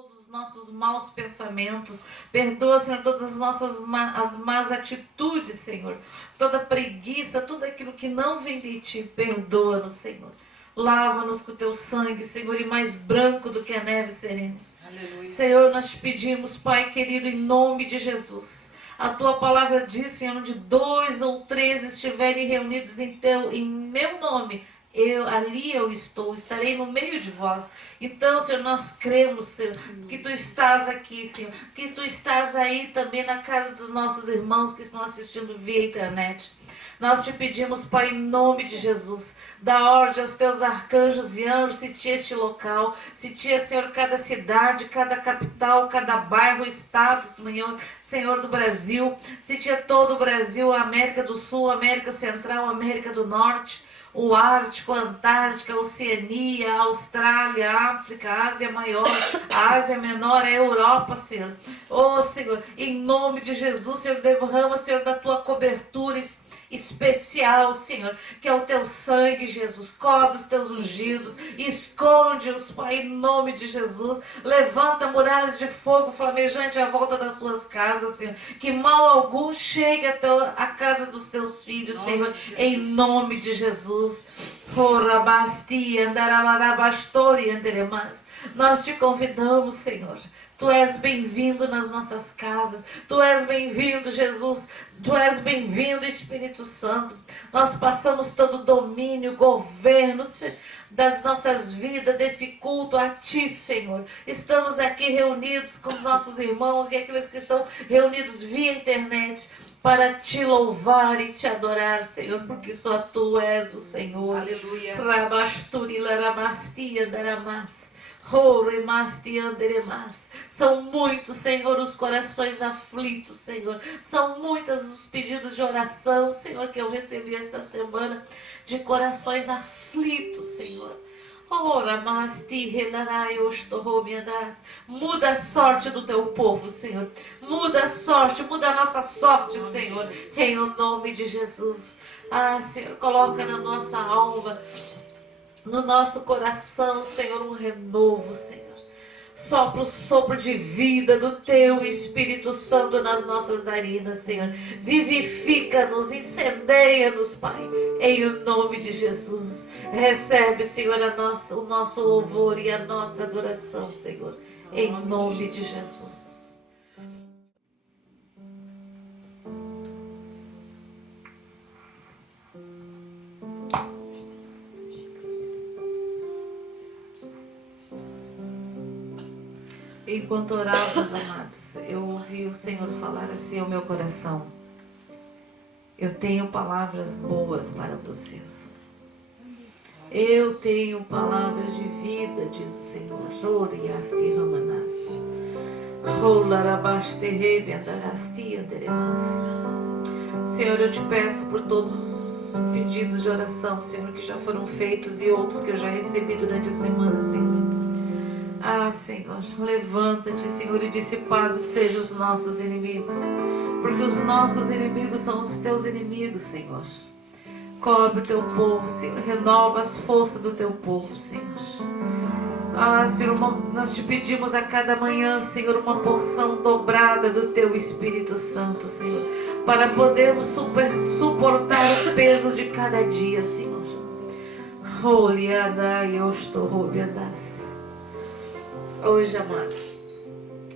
todos os nossos maus pensamentos. Perdoa, Senhor, todas as nossas as más atitudes, Senhor. Toda preguiça, tudo aquilo que não vem de Ti, perdoa-nos, Senhor. Lava-nos com o Teu sangue, Senhor, e mais branco do que a neve seremos. Aleluia. Senhor, nós te pedimos, Pai querido, em nome de Jesus. A Tua palavra diz, Senhor, onde 2 ou 3 estiverem reunidos em meu nome, ali eu estarei no meio de vós. Então, Senhor, nós cremos, Senhor, que Tu estás aqui, Senhor, que Tu estás aí também na casa dos nossos irmãos que estão assistindo via internet. Nós te pedimos, Pai, em nome de Jesus, dá ordem aos Teus arcanjos e anjos, sitia este local, sitia, Senhor, cada cidade, cada capital, cada bairro, estado, Senhor do Brasil, sitia todo o Brasil, a América do Sul, a América Central, a América do Norte, o Ártico, a Antártica, a Oceania, a Austrália, a África, a Ásia Maior, a Ásia Menor, a Europa, Senhor. Oh, Senhor, em nome de Jesus, Senhor, derrama, Senhor, da Tua cobertura especial, Senhor, que é o Teu sangue, Jesus. Cobre os Teus ungidos, esconde-os, Pai, em nome de Jesus. Levanta muralhas de fogo flamejante à volta das suas casas, Senhor. Que mal algum chegue a casa dos Teus filhos, Senhor, em nome de Jesus. Nós te convidamos, Senhor. Tu és bem-vindo nas nossas casas. Tu és bem-vindo, Jesus. Tu és bem-vindo, Espírito Santo. Nós passamos todo o domínio, governo das nossas vidas, desse culto a Ti, Senhor. Estamos aqui reunidos com nossos irmãos e aqueles que estão reunidos via internet para Te louvar e Te adorar, Senhor, porque só Tu és o Senhor. Aleluia. São muitos, Senhor, os corações aflitos, Senhor. São muitos os pedidos de oração, Senhor, que eu recebi esta semana, de corações aflitos, Senhor. Muda a sorte do Teu povo, Senhor. Muda a sorte, muda a nossa sorte, Senhor, em o nome de Jesus. Ah, Senhor, coloca na nossa alma, no nosso coração, Senhor, um renovo, Senhor. Sopra o sopro de vida do Teu Espírito Santo nas nossas narinas, Senhor. Vivifica-nos, incendeia-nos, Pai, em o nome de Jesus. Recebe, Senhor, o nosso louvor e a nossa adoração, Senhor, em nome de Jesus. Enquanto orávamos, amados, eu ouvi o Senhor falar assim ao meu coração: eu tenho palavras boas para vocês. Eu tenho palavras de vida, diz o Senhor. Senhor, eu te peço por todos os pedidos de oração, Senhor, que já foram feitos e outros que eu já recebi durante a semana, Senhor. Ah, Senhor, levanta-te, Senhor, e dissipados sejam os nossos inimigos, porque os nossos inimigos são os Teus inimigos, Senhor. Cobre o Teu povo, Senhor, renova as forças do Teu povo, Senhor. Ah, Senhor, nós te pedimos a cada manhã, Senhor, uma porção dobrada do Teu Espírito Santo, Senhor, para podermos suportar o peso de cada dia, Senhor. Hoje, amados,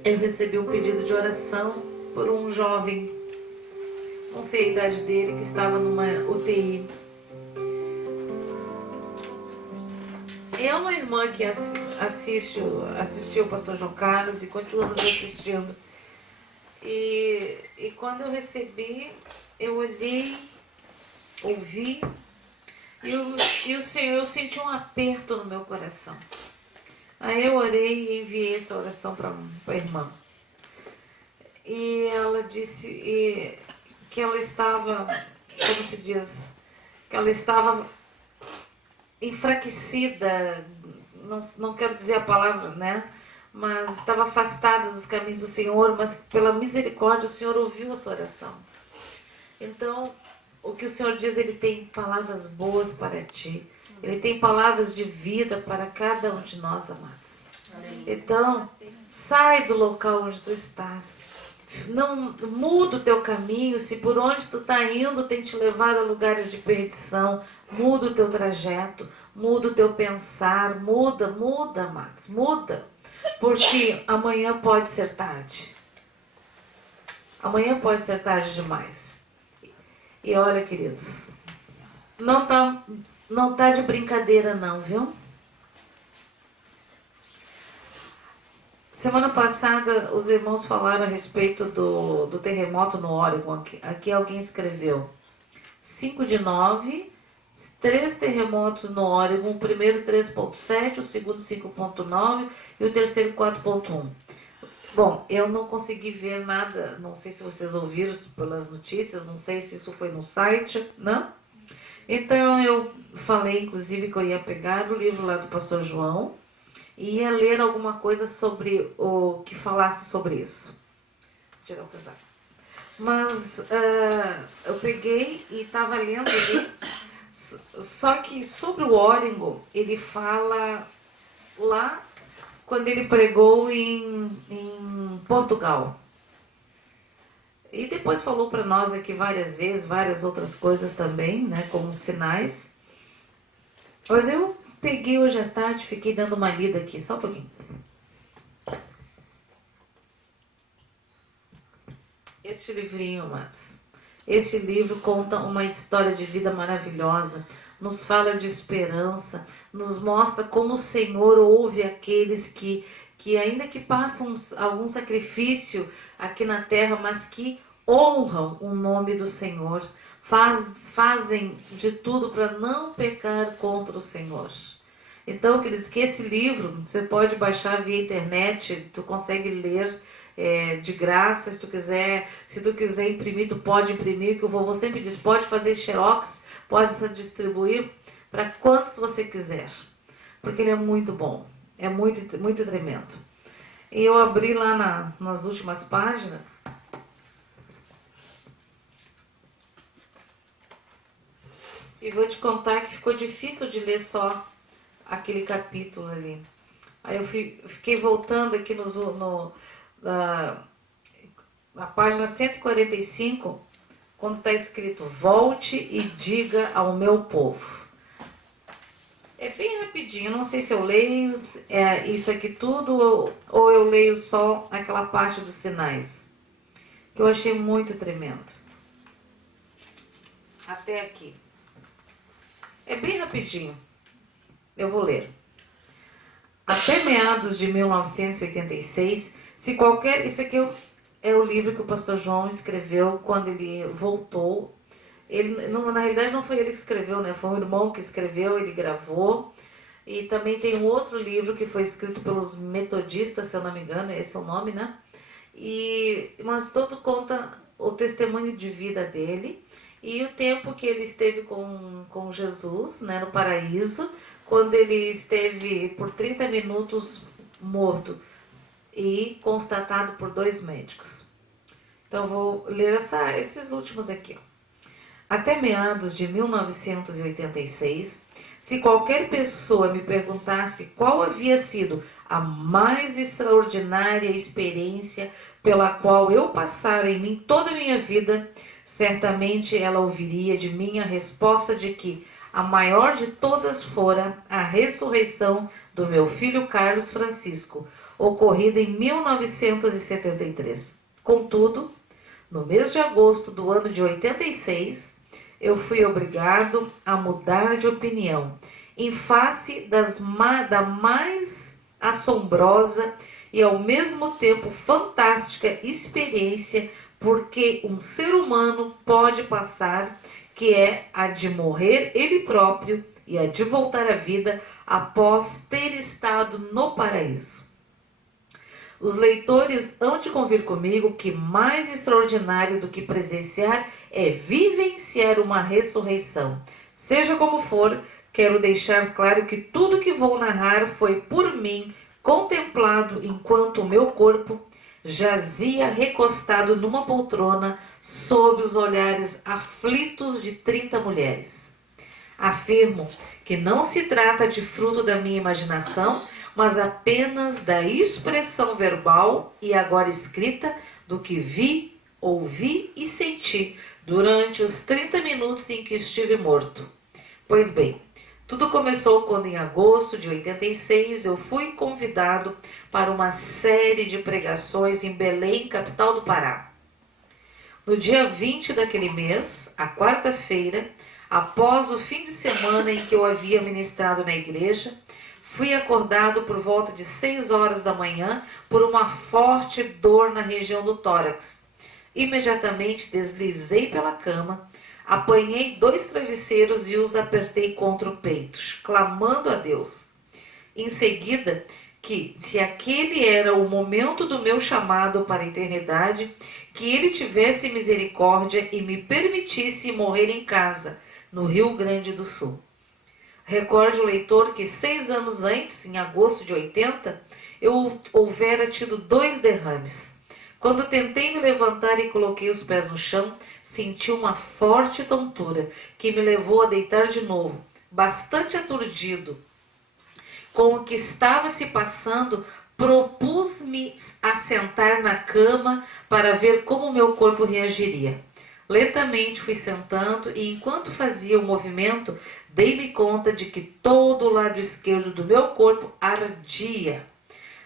eu recebi um pedido de oração por um jovem, não sei a idade dele, que estava numa UTI. É uma irmã que assistiu o pastor João Carlos e continua nos assistindo. E quando eu recebi, eu olhei, ouvi, e o Senhor, eu senti um aperto no meu coração. Aí eu orei e enviei essa oração para a irmã. E ela disse que ela estava, como se diz, que ela estava enfraquecida, não quero dizer a palavra, né? Mas estava afastada dos caminhos do Senhor, mas pela misericórdia o Senhor ouviu a sua oração. Então, o que o Senhor diz, Ele tem palavras boas para ti. Ele tem palavras de vida para cada um de nós, amados. Então, sai do local onde tu estás. Não muda o teu caminho. Se por onde tu está indo tem te levado a lugares de perdição, muda o teu trajeto, muda o teu pensar, muda, amados, muda. Porque amanhã pode ser tarde. Amanhã pode ser tarde demais. E olha, queridos, não tá de brincadeira não, viu? Semana passada os irmãos falaram a respeito do terremoto no Oregon. Aqui alguém escreveu 5/9, 3 terremotos no Oregon, o primeiro 3.7, o segundo 5.9 e o terceiro 4.1. Bom, eu não consegui ver nada, não sei se vocês ouviram pelas notícias, não sei se isso foi no site, não? Então eu falei inclusive que eu ia pegar o livro lá do pastor João e ia ler alguma coisa sobre o que falasse sobre isso. Vou tirar o casaco. Mas eu peguei e estava lendo ali, só que sobre o Oregon, ele fala lá quando ele pregou em Portugal. E depois falou para nós aqui várias vezes, várias outras coisas também, né, como sinais. Mas eu peguei hoje à tarde, fiquei dando uma lida aqui, só um pouquinho. Este livrinho, mas este livro conta uma história de vida maravilhosa, nos fala de esperança, nos mostra como o Senhor ouve aqueles que ainda que passam algum sacrifício aqui na terra, mas que honram o nome do Senhor, fazem de tudo para não pecar contra o Senhor. Então, queridos, que esse livro você pode baixar via internet, tu consegue ler de graça, se tu quiser imprimir, tu pode imprimir, que o vovô sempre diz, pode fazer xerox, pode distribuir para quantos você quiser, porque ele é muito bom, é muito, muito tremendo. E eu abri lá nas últimas páginas, e vou te contar que ficou difícil de ler só aquele capítulo ali. Aí eu fiquei voltando aqui na página 145, quando está escrito, volte e diga ao meu povo. É bem rapidinho, não sei se eu leio isso aqui tudo ou eu leio só aquela parte dos sinais, que eu achei muito tremendo. Até aqui. É bem rapidinho. Eu vou ler. Até meados de 1986, se qualquer... Isso aqui é o livro que o pastor João escreveu quando ele voltou. Na realidade não foi ele que escreveu, né? Foi um irmão que escreveu, ele gravou. E também tem um outro livro que foi escrito pelos metodistas, se eu não me engano, esse é o nome, né? Mas todo conta o testemunho de vida dele e o tempo que ele esteve com Jesus, né, no paraíso, quando ele esteve por 30 minutos morto e constatado por 2 médicos. Então eu vou ler esses últimos aqui. Até meados de 1986, se qualquer pessoa me perguntasse qual havia sido a mais extraordinária experiência pela qual eu passara em mim toda a minha vida, certamente ela ouviria de mim a resposta de que a maior de todas fora a ressurreição do meu filho Carlos Francisco, ocorrida em 1973. Contudo, no mês de agosto do ano de 86, eu fui obrigado a mudar de opinião, em face da mais assombrosa e ao mesmo tempo fantástica experiência porque um ser humano pode passar, que é a de morrer ele próprio e a de voltar à vida após ter estado no paraíso. Os leitores hão de convir comigo que mais extraordinário do que presenciar é vivenciar uma ressurreição. Seja como for, quero deixar claro que tudo que vou narrar foi por mim contemplado enquanto o meu corpo jazia recostado numa poltrona sob os olhares aflitos de 30 mulheres. Afirmo que não se trata de fruto da minha imaginação, mas apenas da expressão verbal e agora escrita do que vi, ouvi e senti durante os 30 minutos em que estive morto. Pois bem, tudo começou quando em agosto de 86 eu fui convidado para uma série de pregações em Belém, capital do Pará. No dia 20 daquele mês, a quarta-feira, após o fim de semana em que eu havia ministrado na igreja, fui acordado por volta de 6 horas da manhã por uma forte dor na região do tórax. Imediatamente deslizei pela cama, apanhei 2 travesseiros e os apertei contra o peito, clamando a Deus. Em seguida, que se aquele era o momento do meu chamado para a eternidade, que ele tivesse misericórdia e me permitisse morrer em casa, no Rio Grande do Sul. Recorde o leitor que 6 anos antes, em agosto de 80, eu houvera tido 2 derrames. Quando tentei me levantar e coloquei os pés no chão, senti uma forte tontura que me levou a deitar de novo, bastante aturdido. Com o que estava se passando, propus-me a sentar na cama para ver como meu corpo reagiria. Lentamente fui sentando e enquanto fazia o movimento, dei-me conta de que todo o lado esquerdo do meu corpo ardia.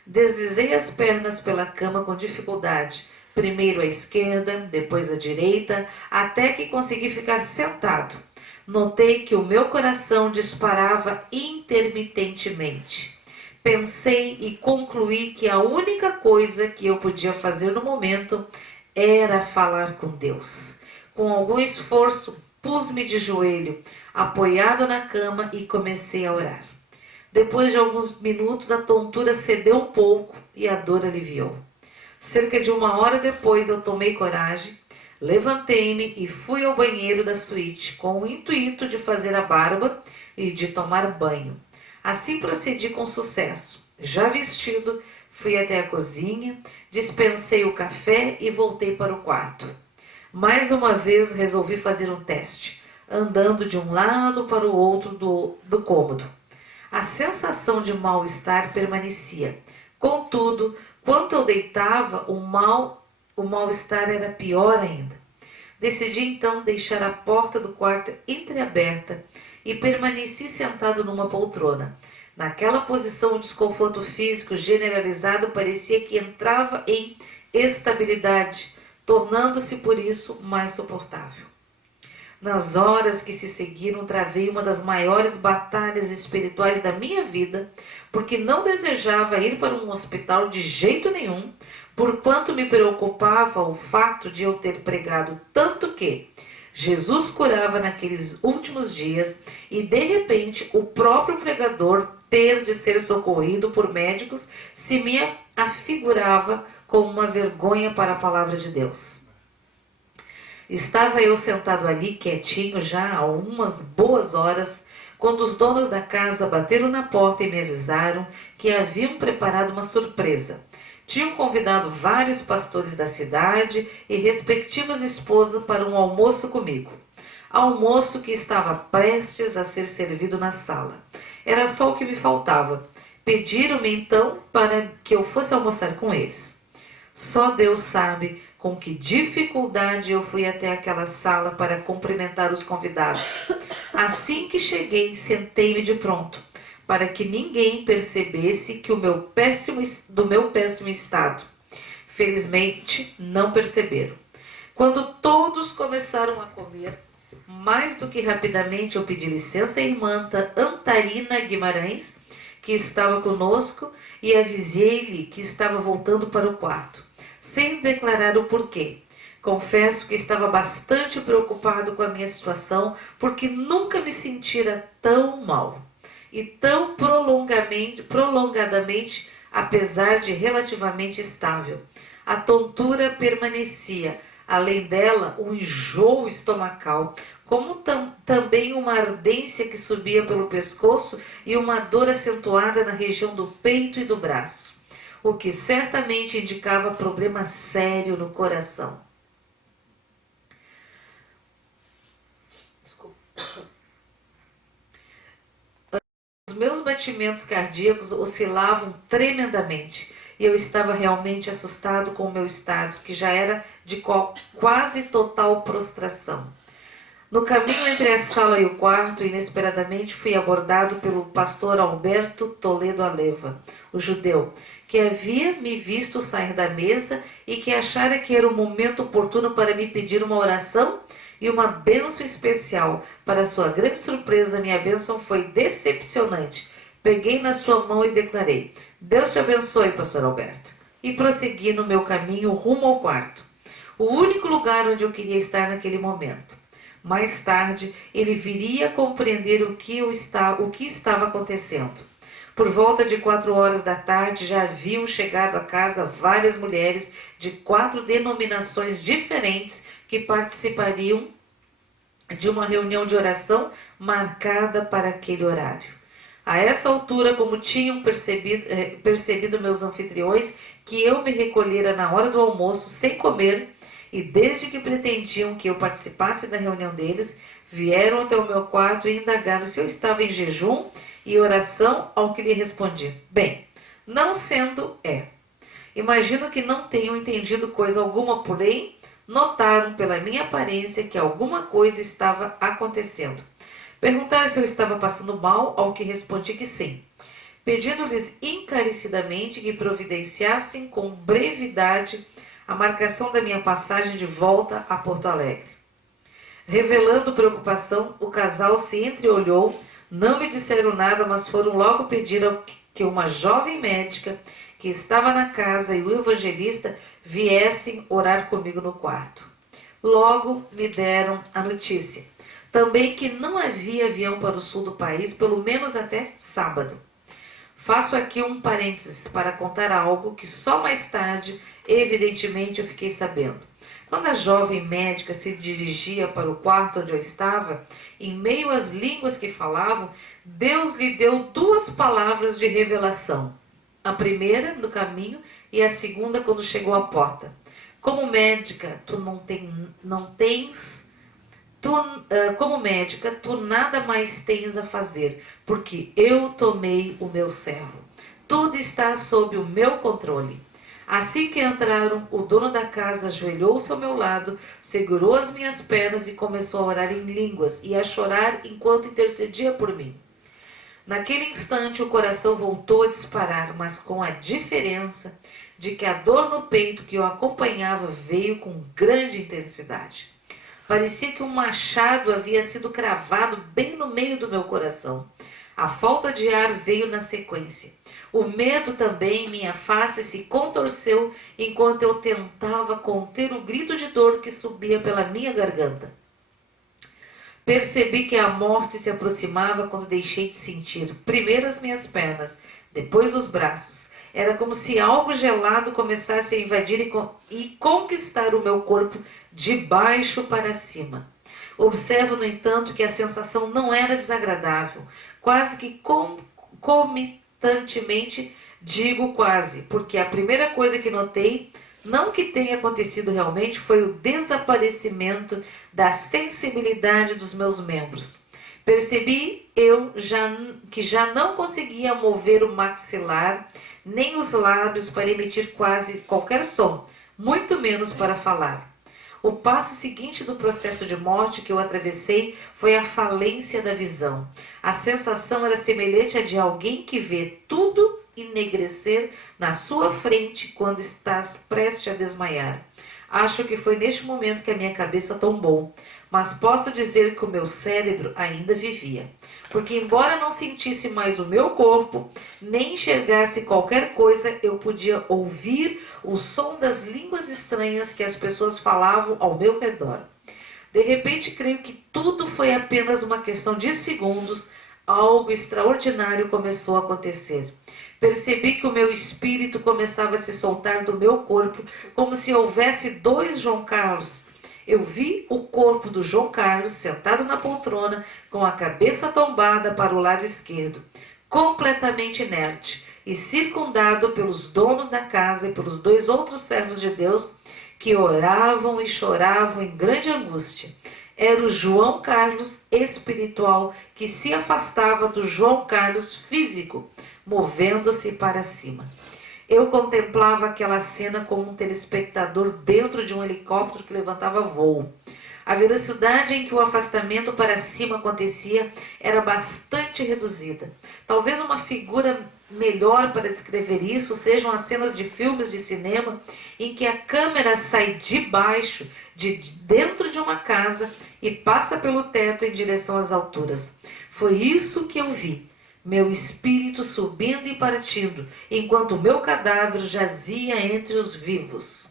Deslizei as pernas pela cama com dificuldade, primeiro à esquerda, depois à direita, até que consegui ficar sentado. Notei que o meu coração disparava intermitentemente. Pensei e concluí que a única coisa que eu podia fazer no momento era falar com Deus. Com algum esforço, pus-me de joelho, apoiado na cama e comecei a orar. Depois de alguns minutos, a tontura cedeu um pouco e a dor aliviou. Cerca de 1 hora depois, eu tomei coragem, levantei-me e fui ao banheiro da suíte com o intuito de fazer a barba e de tomar banho. Assim procedi com sucesso. Já vestido, fui até a cozinha, dispensei o café e voltei para o quarto. Mais uma vez resolvi fazer um teste, andando de um lado para o outro do cômodo. A sensação de mal-estar permanecia. Contudo, quando eu deitava, o mal-estar era pior ainda. Decidi então deixar a porta do quarto entreaberta e permaneci sentado numa poltrona. Naquela posição, o desconforto físico generalizado parecia que entrava em estabilidade, tornando-se por isso mais suportável. Nas horas que se seguiram, travei uma das maiores batalhas espirituais da minha vida, porque não desejava ir para um hospital de jeito nenhum, porquanto me preocupava o fato de eu ter pregado tanto que Jesus curava naqueles últimos dias e, de repente, o próprio pregador ter de ser socorrido por médicos se me afigurava como uma vergonha para a palavra de Deus. Estava eu sentado ali quietinho já há umas boas horas, quando os donos da casa bateram na porta e me avisaram que haviam preparado uma surpresa. Tinham convidado vários pastores da cidade e respectivas esposas para um almoço comigo. Almoço que estava prestes a ser servido na sala. Era só o que me faltava. Pediram-me então para que eu fosse almoçar com eles. Só Deus sabe com que dificuldade eu fui até aquela sala para cumprimentar os convidados. Assim que cheguei, sentei-me de pronto, para que ninguém percebesse que do meu péssimo estado. Felizmente, não perceberam. Quando todos começaram a comer, mais do que rapidamente eu pedi licença à irmã Antarina Guimarães, que estava conosco, e avisei-lhe que estava voltando para o quarto, sem declarar o porquê. Confesso que estava bastante preocupado com a minha situação, porque nunca me sentira tão mal e tão prolongadamente, apesar de relativamente estável. A tontura permanecia, além dela, um enjoo estomacal, como também uma ardência que subia pelo pescoço e uma dor acentuada na região do peito e do braço, o que certamente indicava problema sério no coração. Desculpa. Os meus batimentos cardíacos oscilavam tremendamente e eu estava realmente assustado com o meu estado, que já era de quase total prostração. No caminho entre a sala e o quarto, inesperadamente fui abordado pelo pastor Alberto Toledo Aleva, o judeu, que havia me visto sair da mesa e que achara que era o momento oportuno para me pedir uma oração e uma bênção especial. Para sua grande surpresa, minha bênção foi decepcionante. Peguei na sua mão e declarei: Deus te abençoe, pastor Alberto. E prossegui no meu caminho rumo ao quarto, o único lugar onde eu queria estar naquele momento. Mais tarde, ele viria a compreender o que estava acontecendo. Por volta de 4 horas da tarde, já haviam chegado a casa várias mulheres de 4 denominações diferentes que participariam de uma reunião de oração marcada para aquele horário. A essa altura, como tinham percebido meus anfitriões que eu me recolhera na hora do almoço sem comer, e desde que pretendiam que eu participasse da reunião deles, vieram até o meu quarto e indagaram se eu estava em jejum e oração, ao que lhe respondi: bem, não sendo, Imagino que não tenham entendido coisa alguma, porém, notaram pela minha aparência que alguma coisa estava acontecendo. Perguntaram se eu estava passando mal, ao que respondi que sim, pedindo-lhes encarecidamente que providenciassem com brevidade a marcação da minha passagem de volta a Porto Alegre. Revelando preocupação, o casal se entreolhou, não me disseram nada, mas foram logo pedir que uma jovem médica que estava na casa e o evangelista viessem orar comigo no quarto. Logo me deram a notícia, também que não havia avião para o sul do país, pelo menos até sábado. Faço aqui um parênteses para contar algo que só mais tarde, evidentemente, eu fiquei sabendo. Quando a jovem médica se dirigia para o quarto onde eu estava, em meio às línguas que falavam, Deus lhe deu 2 palavras de revelação. A primeira, no caminho, e a segunda, quando chegou à porta. Como médica, como médica, tu nada mais tens a fazer, porque eu tomei o meu servo. Tudo está sob o meu controle. Assim que entraram, o dono da casa ajoelhou-se ao meu lado, segurou as minhas pernas e começou a orar em línguas e a chorar enquanto intercedia por mim. Naquele instante o coração voltou a disparar, mas com a diferença de que a dor no peito que o acompanhava veio com grande intensidade. Parecia que um machado havia sido cravado bem no meio do meu coração. A falta de ar veio na sequência. O medo também em minha face se contorceu enquanto eu tentava conter o grito de dor que subia pela minha garganta. Percebi que a morte se aproximava quando deixei de sentir primeiro as minhas pernas, depois os braços. Era como se algo gelado começasse a invadir e conquistar o meu corpo de baixo para cima. Observo, no entanto, que a sensação não era desagradável, quase que concomitantemente, digo quase, porque a primeira coisa que notei, não que tenha acontecido realmente, foi o desaparecimento da sensibilidade dos meus membros. Percebi que já não conseguia mover o maxilar, nem os lábios para emitir quase qualquer som, muito menos para falar. O passo seguinte do processo de morte que eu atravessei foi a falência da visão. A sensação era semelhante à de alguém que vê tudo enegrecer na sua frente quando estás prestes a desmaiar. Acho que foi neste momento que a minha cabeça tombou, mas posso dizer que o meu cérebro ainda vivia, porque embora não sentisse mais o meu corpo, nem enxergasse qualquer coisa, eu podia ouvir o som das línguas estranhas que as pessoas falavam ao meu redor. De repente, creio que tudo foi apenas uma questão de segundos. Algo extraordinário começou a acontecer. Percebi que o meu espírito começava a se soltar do meu corpo, como se houvesse 2 João Carlos. Eu vi o corpo do João Carlos sentado na poltrona, com a cabeça tombada para o lado esquerdo, completamente inerte, e circundado pelos donos da casa e pelos 2 outros servos de Deus, que oravam e choravam em grande angústia. Era o João Carlos espiritual que se afastava do João Carlos físico, movendo-se para cima. Eu contemplava aquela cena como um telespectador dentro de um helicóptero que levantava voo. A velocidade em que o afastamento para cima acontecia era bastante reduzida. Talvez uma figura melhor para descrever isso sejam as cenas de filmes de cinema em que a câmera sai de baixo, de dentro de uma casa e passa pelo teto em direção às alturas. Foi isso que eu vi. Meu espírito subindo e partindo, enquanto o meu cadáver jazia entre os vivos.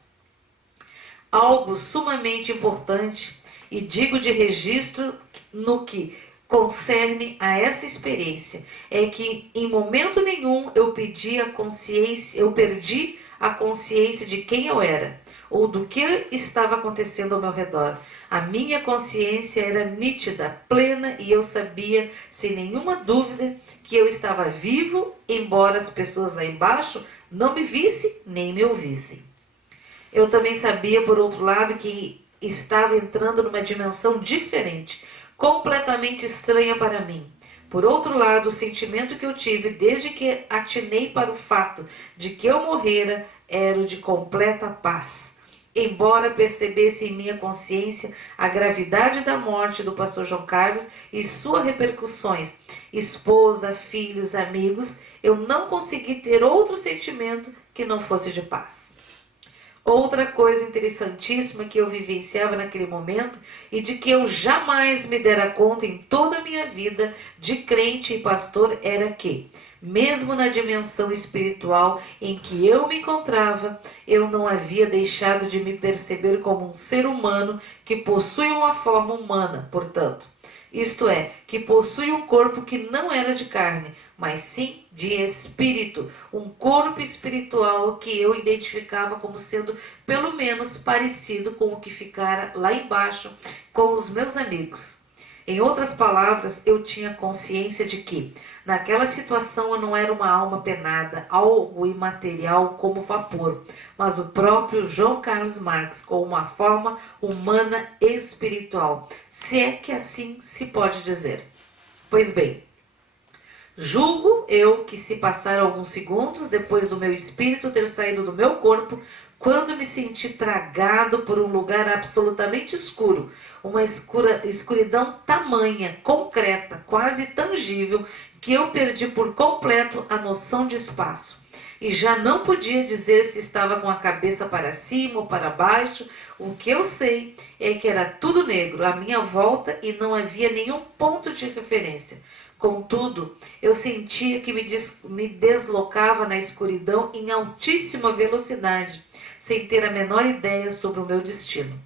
Algo sumamente importante, e digo de registro no que concerne a essa experiência, é que em momento nenhum eu perdi a consciência de quem eu era, ou do que estava acontecendo ao meu redor. A minha consciência era nítida, plena, e eu sabia, sem nenhuma dúvida, que eu estava vivo, embora as pessoas lá embaixo não me vissem nem me ouvissem. Eu também sabia, por outro lado, que estava entrando numa dimensão diferente, completamente estranha para mim. Por outro lado, o sentimento que eu tive desde que atinei para o fato de que eu morrera era o de completa paz. Embora percebesse em minha consciência a gravidade da morte do pastor João Carlos e suas repercussões, esposa, filhos, amigos, eu não consegui ter outro sentimento que não fosse de paz. Outra coisa interessantíssima que eu vivenciava naquele momento e de que eu jamais me dera conta em toda a minha vida de crente e pastor era que, mesmo na dimensão espiritual em que eu me encontrava, eu não havia deixado de me perceber como um ser humano que possui uma forma humana, portanto. Isto é, que possui um corpo que não era de carne, mas sim de espírito, um corpo espiritual que eu identificava como sendo pelo menos parecido com o que ficara lá embaixo com os meus amigos. Em outras palavras, eu tinha consciência de que, naquela situação, eu não era uma alma penada, algo imaterial como vapor, mas o próprio João Carlos Marx com uma forma humana espiritual, se é que assim se pode dizer. Pois bem, julgo eu que se passaram alguns segundos depois do meu espírito ter saído do meu corpo, quando me senti tragado por um lugar absolutamente escuro, uma escuridão tamanha, concreta, quase tangível, que eu perdi por completo a noção de espaço. E já não podia dizer se estava com a cabeça para cima ou para baixo. O que eu sei é que era tudo negro à minha volta e não havia nenhum ponto de referência. Contudo, eu sentia que me deslocava na escuridão em altíssima velocidade, sem ter a menor ideia sobre o meu destino.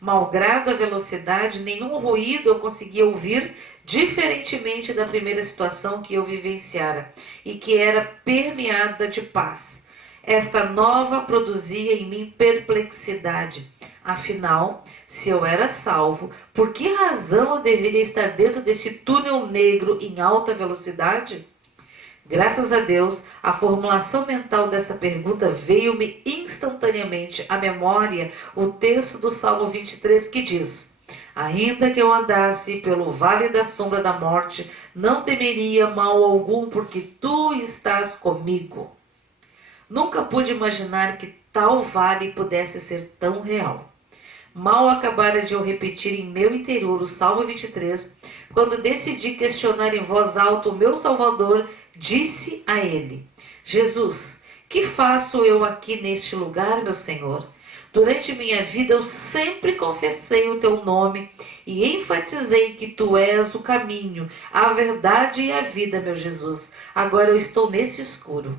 Malgrado a velocidade, nenhum ruído eu conseguia ouvir, diferentemente da primeira situação que eu vivenciara, e que era permeada de paz. Esta nova produzia em mim perplexidade. Afinal, se eu era salvo, por que razão eu deveria estar dentro desse túnel negro em alta velocidade? Graças a Deus, a formulação mental dessa pergunta veio-me instantaneamente à memória o texto do Salmo 23 que diz: ainda que eu andasse pelo vale da sombra da morte, não temeria mal algum, porque tu estás comigo. Nunca pude imaginar que tal vale pudesse ser tão real. Mal acabara de eu repetir em meu interior o Salmo 23, quando decidi questionar em voz alta o meu Salvador, disse a ele: Jesus, que faço eu aqui neste lugar, meu Senhor? Durante minha vida eu sempre confessei o teu nome e enfatizei que tu és o caminho, a verdade e a vida, meu Jesus. Agora eu estou nesse escuro.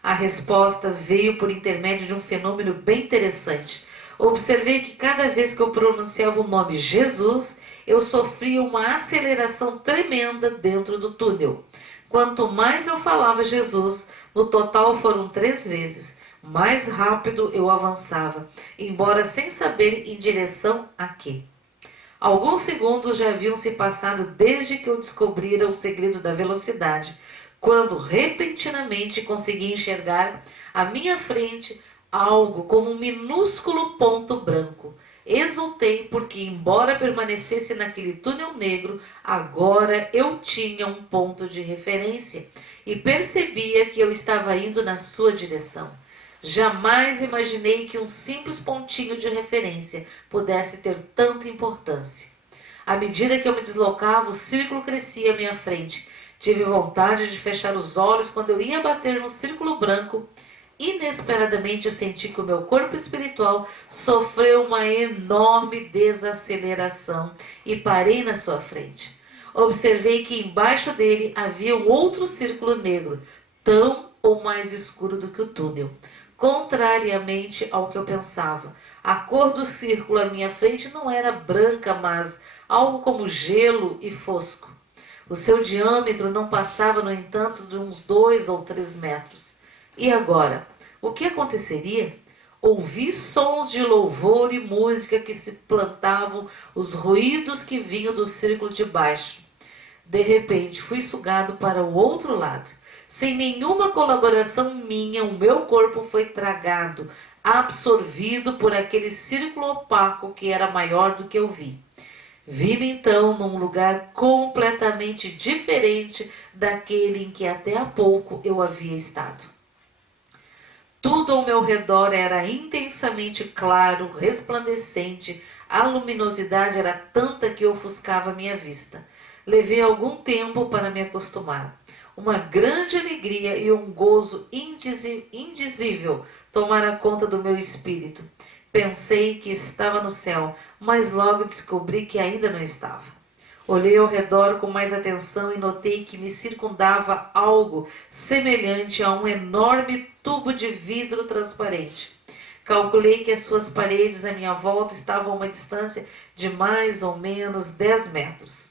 A resposta veio por intermédio de um fenômeno bem interessante. Observei que cada vez que eu pronunciava o nome Jesus, eu sofria uma aceleração tremenda dentro do túnel. Quanto mais eu falava Jesus, no total foram 3 vezes, mais rápido eu avançava, embora sem saber em direção a quê. Alguns segundos já haviam se passado desde que eu descobrira o segredo da velocidade, quando repentinamente consegui enxergar à minha frente algo como um minúsculo ponto branco. exultei porque, embora permanecesse naquele túnel negro, agora eu tinha um ponto de referência e percebia que eu estava indo na sua direção. Jamais imaginei que um simples pontinho de referência pudesse ter tanta importância. À medida que eu me deslocava, o círculo crescia à minha frente. Tive vontade de fechar os olhos quando eu ia bater no círculo branco. Inesperadamente eu senti que o meu corpo espiritual sofreu uma enorme desaceleração e parei na sua frente. Observei que embaixo dele havia um outro círculo negro, tão ou mais escuro do que o túnel. Contrariamente ao que eu pensava, a cor do círculo à minha frente não era branca, mas algo como gelo e fosco. O seu diâmetro não passava, no entanto, de uns 2 ou 3 metros. E agora? O que aconteceria? Ouvi sons de louvor e música que se plantavam, os ruídos que vinham do círculo de baixo. De repente, fui sugado para o outro lado. Sem nenhuma colaboração minha, o meu corpo foi tragado, absorvido por aquele círculo opaco que era maior do que eu vi. Vi-me então num lugar completamente diferente daquele em que até há pouco eu havia estado. Tudo ao meu redor era intensamente claro, resplandecente, a luminosidade era tanta que ofuscava minha vista. Levei algum tempo para me acostumar. Uma grande alegria e um gozo indizível tomaram conta do meu espírito. Pensei que estava no céu, mas logo descobri que ainda não estava. Olhei ao redor com mais atenção e notei que me circundava algo semelhante a um enorme tubo de vidro transparente. Calculei que as suas paredes à minha volta estavam a uma distância de mais ou menos 10 metros.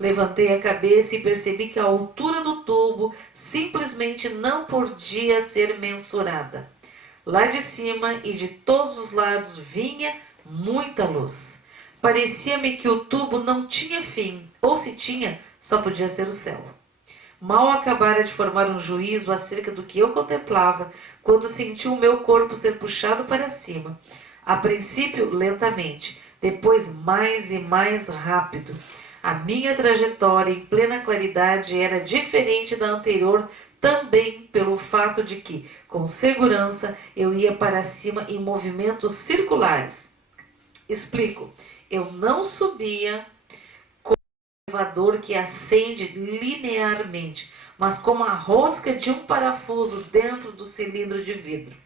Levantei a cabeça e percebi que a altura do tubo simplesmente não podia ser mensurada. Lá de cima e de todos os lados vinha muita luz. Parecia-me que o tubo não tinha fim, ou se tinha, só podia ser o céu. Mal acabara de formar um juízo acerca do que eu contemplava, quando senti o meu corpo ser puxado para cima. A princípio, lentamente, depois mais e mais rápido. A minha trajetória em plena claridade era diferente da anterior, também pelo fato de que, com segurança, eu ia para cima em movimentos circulares. Explico. Eu não subia com um elevador que acende linearmente, mas como a rosca de um parafuso dentro do cilindro de vidro.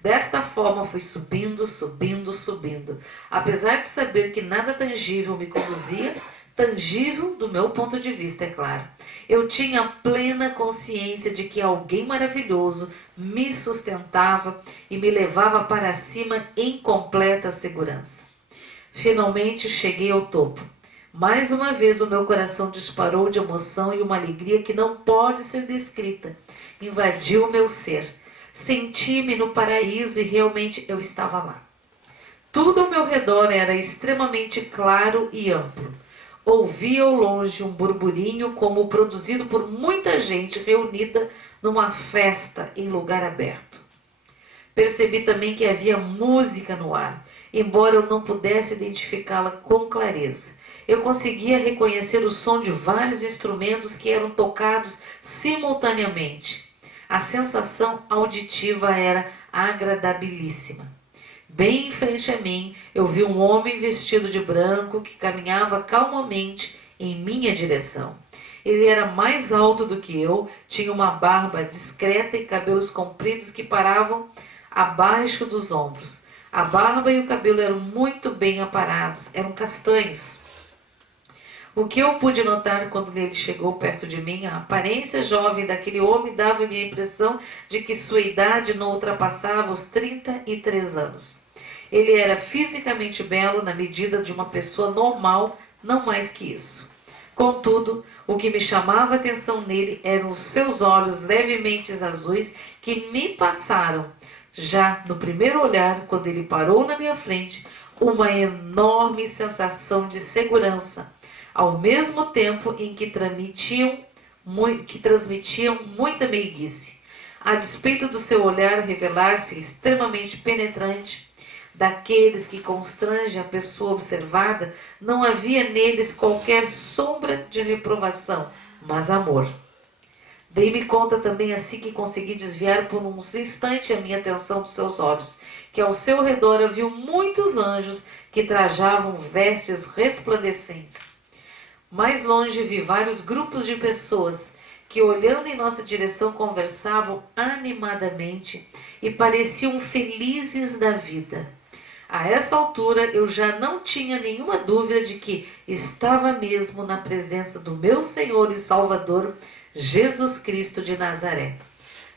Desta forma fui subindo, subindo, subindo. Apesar de saber que nada tangível me conduzia, tangível do meu ponto de vista, é claro. Eu tinha plena consciência de que alguém maravilhoso me sustentava e me levava para cima em completa segurança. Finalmente cheguei ao topo. Mais uma vez o meu coração disparou de emoção e uma alegria que não pode ser descrita. Invadiu o meu ser. Senti-me no paraíso e realmente eu estava lá. Tudo ao meu redor era extremamente claro e amplo. Ouvia ao longe um burburinho como produzido por muita gente reunida numa festa em lugar aberto. Percebi também que havia música no ar, embora eu não pudesse identificá-la com clareza. Eu conseguia reconhecer o som de vários instrumentos que eram tocados simultaneamente. A sensação auditiva era agradabilíssima. Bem em frente a mim, eu vi um homem vestido de branco que caminhava calmamente em minha direção. Ele era mais alto do que eu, tinha uma barba discreta e cabelos compridos que paravam abaixo dos ombros. A barba e o cabelo eram muito bem aparados, eram castanhos. O que eu pude notar quando ele chegou perto de mim, a aparência jovem daquele homem dava-me a impressão de que sua idade não ultrapassava os 33 anos. Ele era fisicamente belo na medida de uma pessoa normal, não mais que isso. Contudo, o que me chamava a atenção nele eram os seus olhos levemente azuis que me passaram, já no primeiro olhar, quando ele parou na minha frente, uma enorme sensação de segurança, ao mesmo tempo em que transmitiam muita meiguice. A despeito do seu olhar revelar-se extremamente penetrante, daqueles que constrangem a pessoa observada, não havia neles qualquer sombra de reprovação, mas amor. Dei-me conta também assim que consegui desviar por uns instantes a minha atenção dos seus olhos, que ao seu redor havia muitos anjos que trajavam vestes resplandecentes. Mais longe vi vários grupos de pessoas que, olhando em nossa direção, conversavam animadamente e pareciam felizes da vida. A essa altura eu já não tinha nenhuma dúvida de que estava mesmo na presença do meu Senhor e Salvador, Jesus Cristo de Nazaré.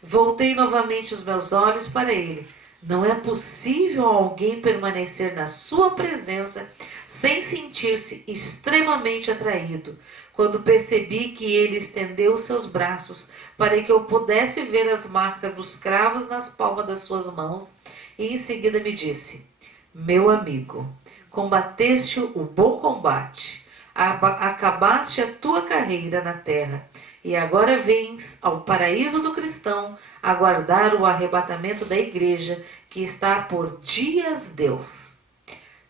Voltei novamente os meus olhos para ele. Não é possível alguém permanecer na sua presença sem sentir-se extremamente atraído. Quando percebi que ele estendeu os seus braços para que eu pudesse ver as marcas dos cravos nas palmas das suas mãos, e em seguida me disse: meu amigo, combateste o bom combate, acabaste a tua carreira na terra, e agora vens ao paraíso do cristão aguardar o arrebatamento da igreja que está por dias Deus.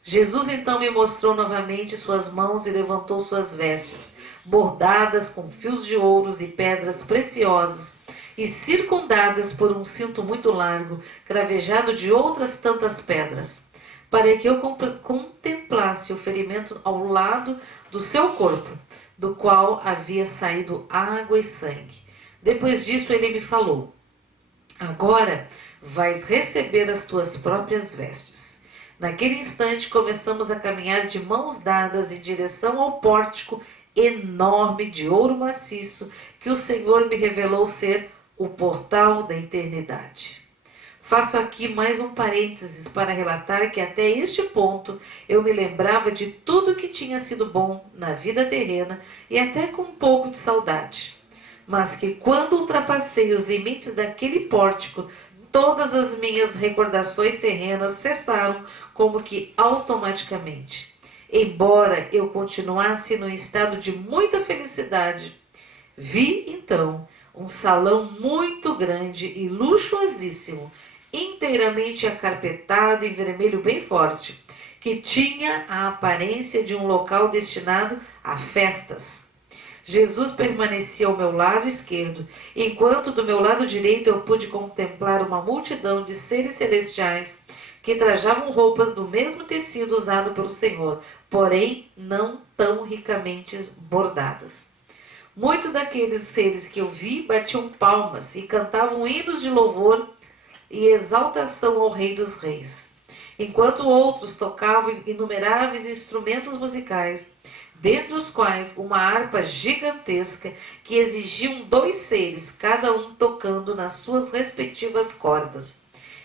Jesus então me mostrou novamente suas mãos e levantou suas vestes, bordadas com fios de ouros e pedras preciosas, e circundadas por um cinto muito largo, cravejado de outras tantas pedras, para que eu contemplasse o ferimento ao lado do seu corpo, do qual havia saído água e sangue. Depois disso ele me falou: agora vais receber as tuas próprias vestes. Naquele instante começamos a caminhar de mãos dadas em direção ao pórtico enorme de ouro maciço que o Senhor me revelou ser o portal da eternidade. Faço aqui mais um parênteses para relatar que até este ponto eu me lembrava de tudo que tinha sido bom na vida terrena e até com um pouco de saudade. Mas que quando ultrapassei os limites daquele pórtico, todas as minhas recordações terrenas cessaram como que automaticamente. Embora eu continuasse num estado de muita felicidade, vi então um salão muito grande e luxuosíssimo, inteiramente acarpetado em vermelho bem forte, que tinha a aparência de um local destinado a festas. Jesus permanecia ao meu lado esquerdo, enquanto do meu lado direito eu pude contemplar uma multidão de seres celestiais que trajavam roupas do mesmo tecido usado pelo Senhor, porém não tão ricamente bordadas. Muitos daqueles seres que eu vi batiam palmas e cantavam hinos de louvor e exaltação ao Rei dos Reis, enquanto outros tocavam inumeráveis instrumentos musicais, dentre os quais uma harpa gigantesca que exigiam 2 seres, cada um tocando nas suas respectivas cordas.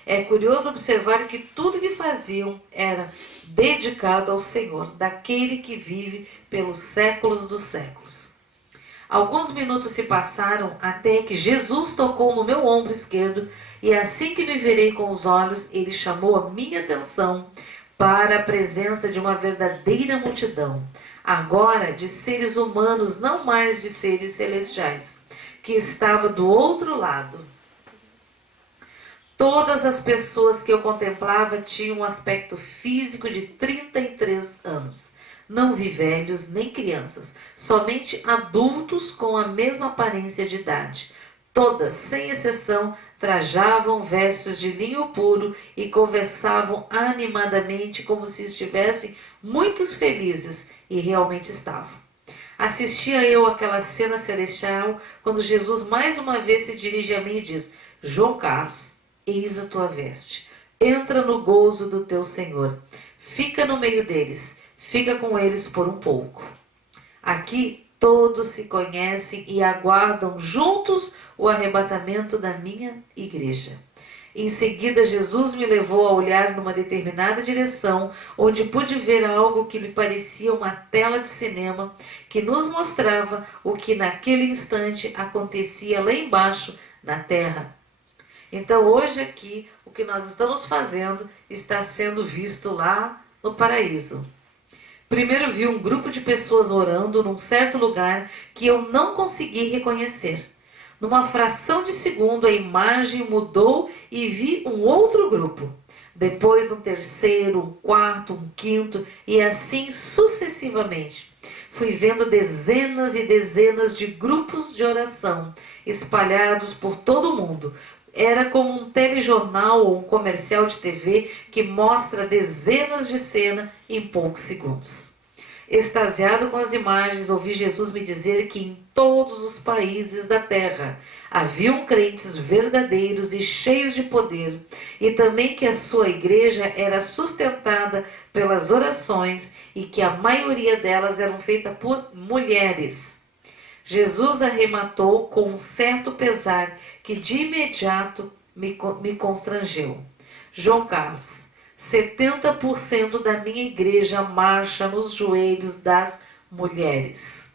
É curioso observar que tudo que faziam era dedicado ao Senhor, daquele que vive pelos séculos dos séculos. Alguns minutos se passaram até que Jesus tocou no meu ombro esquerdo, e assim que me virei com os olhos, ele chamou a minha atenção para a presença de uma verdadeira multidão, agora de seres humanos, não mais de seres celestiais, que estava do outro lado. Todas as pessoas que eu contemplava tinham um aspecto físico de 33 anos. Não vi velhos nem crianças, somente adultos com a mesma aparência de idade. Todas, sem exceção, trajavam vestes de linho puro e conversavam animadamente como se estivessem muito felizes, e realmente estavam. Assistia eu àquela cena celestial quando Jesus mais uma vez se dirige a mim e diz: João Carlos, eis a tua veste, entra no gozo do teu Senhor, fica no meio deles, fica com eles por um pouco. Aqui todos se conhecem e aguardam juntos o arrebatamento da minha igreja. Em seguida, Jesus me levou a olhar numa determinada direção, onde pude ver algo que me parecia uma tela de cinema, que nos mostrava o que naquele instante acontecia lá embaixo na terra. Então, hoje aqui, o que nós estamos fazendo está sendo visto lá no paraíso. Primeiro vi um grupo de pessoas orando num certo lugar que eu não consegui reconhecer. Numa fração de segundo, a imagem mudou e vi um outro grupo. Depois um terceiro, um quarto, um quinto e assim sucessivamente. Fui vendo dezenas e dezenas de grupos de oração espalhados por todo o mundo. Era como um telejornal ou um comercial de TV que mostra dezenas de cenas em poucos segundos. Extasiado com as imagens, ouvi Jesus me dizer que em todos os países da terra haviam crentes verdadeiros e cheios de poder, e também que a sua igreja era sustentada pelas orações e que a maioria delas eram feitas por mulheres. Jesus arrematou com um certo pesar que de imediato me constrangeu. João Carlos, 70% da minha igreja marcha nos joelhos das mulheres.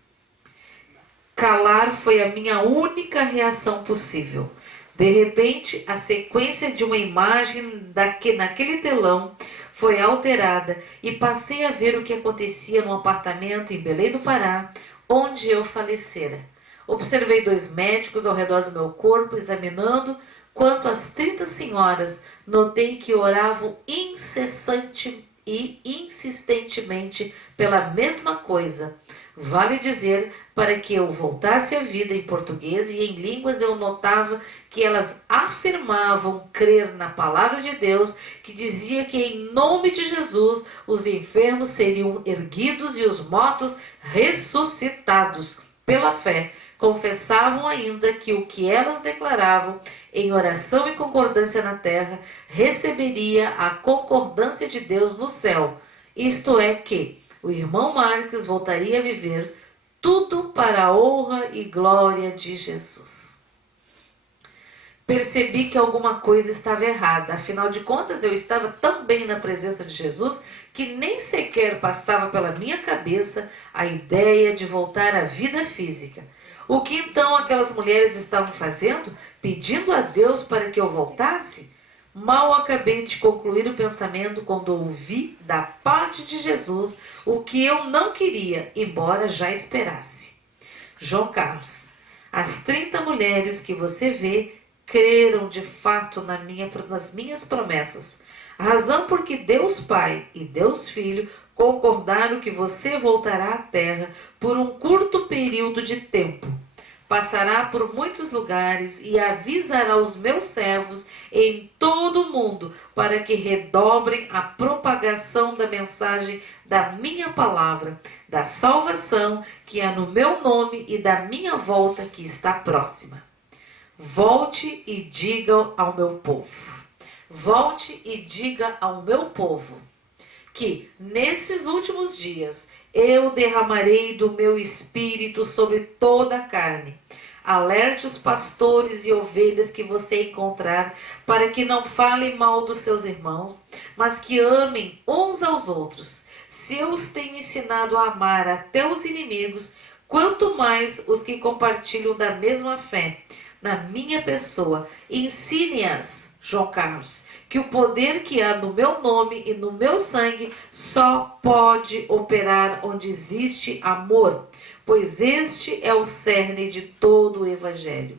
Calar foi a minha única reação possível. De repente, a sequência de uma imagem naquele telão foi alterada e passei a ver o que acontecia num apartamento em Belém do Pará, onde eu falecera. Observei 2 médicos ao redor do meu corpo, examinando. Quanto às 30 senhoras, notei que oravam incessante e insistentemente pela mesma coisa. Vale dizer, para que eu voltasse à vida em português e em línguas, eu notava que elas afirmavam crer na palavra de Deus, que dizia que em nome de Jesus os enfermos seriam erguidos e os mortos ressuscitados pela fé. Confessavam ainda que o que elas declaravam em oração e concordância na terra receberia a concordância de Deus no céu. Isto é que o irmão Marques voltaria a viver tudo para a honra e glória de Jesus. Percebi que alguma coisa estava errada. Afinal de contas, eu estava tão bem na presença de Jesus que nem sequer passava pela minha cabeça a ideia de voltar à vida física. O que então aquelas mulheres estavam fazendo? Pedindo a Deus para que eu voltasse? Mal acabei de concluir o pensamento quando ouvi da parte de Jesus o que eu não queria, embora já esperasse. João Carlos, as 30 mulheres que você vê creram de fato nas minhas promessas. A razão por que Deus Pai e Deus Filho concordaram que você voltará à terra por um curto período de tempo. Passará por muitos lugares e avisará os meus servos em todo o mundo para que redobrem a propagação da mensagem da minha palavra, da salvação que há no meu nome e da minha volta que está próxima. Volte e diga ao meu povo. Volte e diga ao meu povo que nesses últimos dias eu derramarei do meu espírito sobre toda a carne. Alerte os pastores e ovelhas que você encontrar, para que não falem mal dos seus irmãos, mas que amem uns aos outros. Se eu os tenho ensinado a amar até os inimigos, quanto mais os que compartilham da mesma fé na minha pessoa. Ensine-as, João Carlos, que o poder que há no meu nome e no meu sangue só pode operar onde existe amor, pois este é o cerne de todo o Evangelho.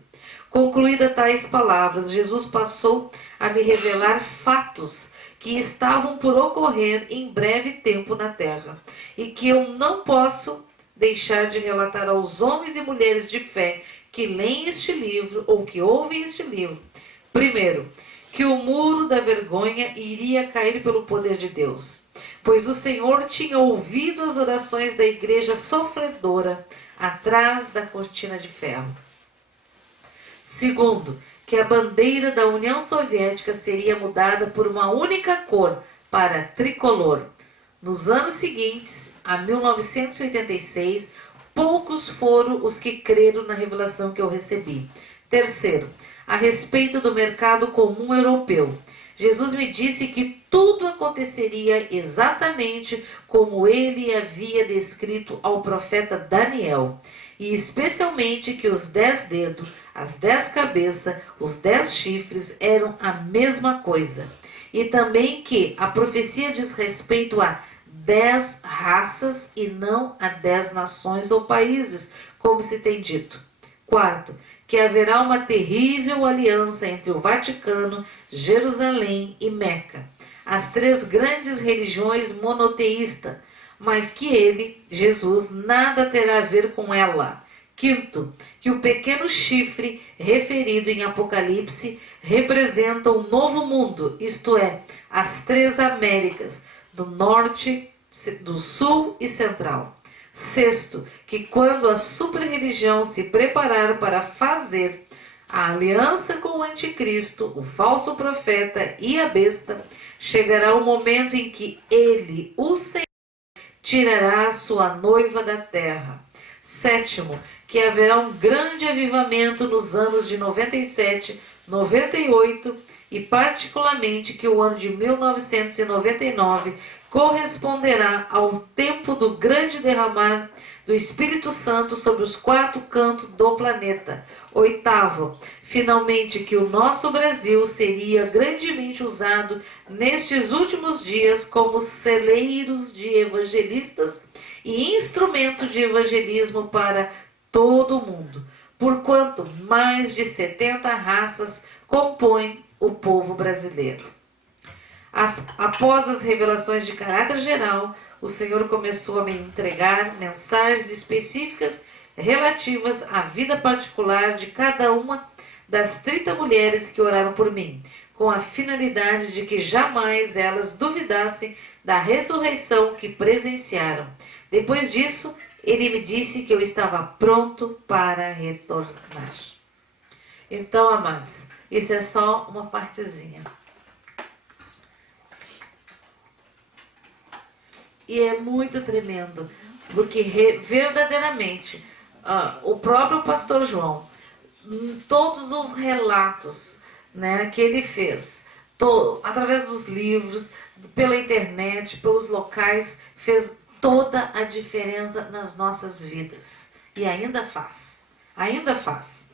Concluídas tais palavras, Jesus passou a me revelar fatos que estavam por ocorrer em breve tempo na terra, e que eu não posso deixar de relatar aos homens e mulheres de fé que leem este livro ou que ouvem este livro. Primeiro, que o muro da vergonha iria cair pelo poder de Deus, pois o Senhor tinha ouvido as orações da igreja sofredora atrás da cortina de ferro. Segundo, que a bandeira da União Soviética seria mudada por uma única cor, para tricolor. Nos anos seguintes, a 1986, poucos foram os que creram na revelação que eu recebi. Terceiro, a respeito do mercado comum europeu. Jesus me disse que tudo aconteceria exatamente como ele havia descrito ao profeta Daniel, e especialmente que os 10 dedos, as 10 cabeças, os 10 chifres eram a mesma coisa, e também que a profecia diz respeito a 10 raças e não a 10 nações ou países, como se tem dito. Quarto, que haverá uma terrível aliança entre o Vaticano, Jerusalém e Meca, as três grandes religiões monoteístas, mas que ele, Jesus, nada terá a ver com ela. Quinto, que o pequeno chifre referido em Apocalipse representa um novo mundo, isto é, as três Américas, do norte, do sul e central. Sexto, que quando a super-religião se preparar para fazer a aliança com o anticristo, o falso profeta e a besta, chegará o momento em que ele, o Senhor, tirará sua noiva da terra. Sétimo, que haverá um grande avivamento nos anos de 97, 98 e particularmente que o ano de 1999 corresponderá ao tempo do grande derramar do Espírito Santo sobre os quatro cantos do planeta. Oitavo, finalmente que o nosso Brasil seria grandemente usado nestes últimos dias como celeiros de evangelistas e instrumento de evangelismo para todo o mundo, porquanto mais de 70 raças compõem o povo brasileiro. Após as revelações de caráter geral, o Senhor começou a me entregar mensagens específicas relativas à vida particular de cada uma das 30 mulheres que oraram por mim, com a finalidade de que jamais elas duvidassem da ressurreição que presenciaram. Depois disso, ele me disse que eu estava pronto para retornar. Então, amados, isso é só uma partezinha. E é muito tremendo, porque verdadeiramente o próprio pastor João, todos os relatos, né, que ele fez, através dos livros, pela internet, pelos locais, fez toda a diferença nas nossas vidas. E ainda faz. Ainda faz.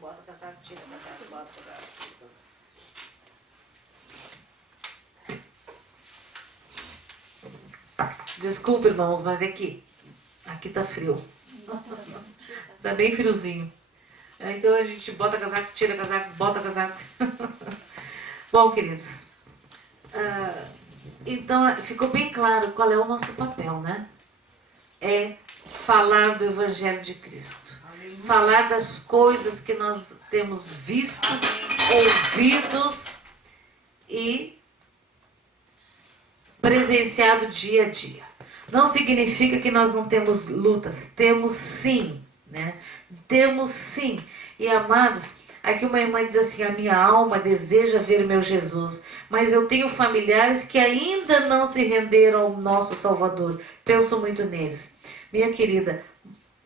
Bota casaco, tira casaco, bota casaco, tira casaco. Desculpa, irmãos, mas é que aqui tá frio. Tá bem friozinho. Então a gente bota casaco, tira casaco, bota casaco. Bom, queridos, então ficou bem claro qual é o nosso papel, né? É falar do Evangelho de Cristo. Amém. Falar das coisas que nós temos visto, ouvidos e presenciado dia a dia. Não significa que nós não temos lutas. Temos sim, né? Temos sim. E amados, aqui uma irmã diz assim: a minha alma deseja ver meu Jesus, mas eu tenho familiares que ainda não se renderam ao nosso Salvador. Penso muito neles. Minha querida,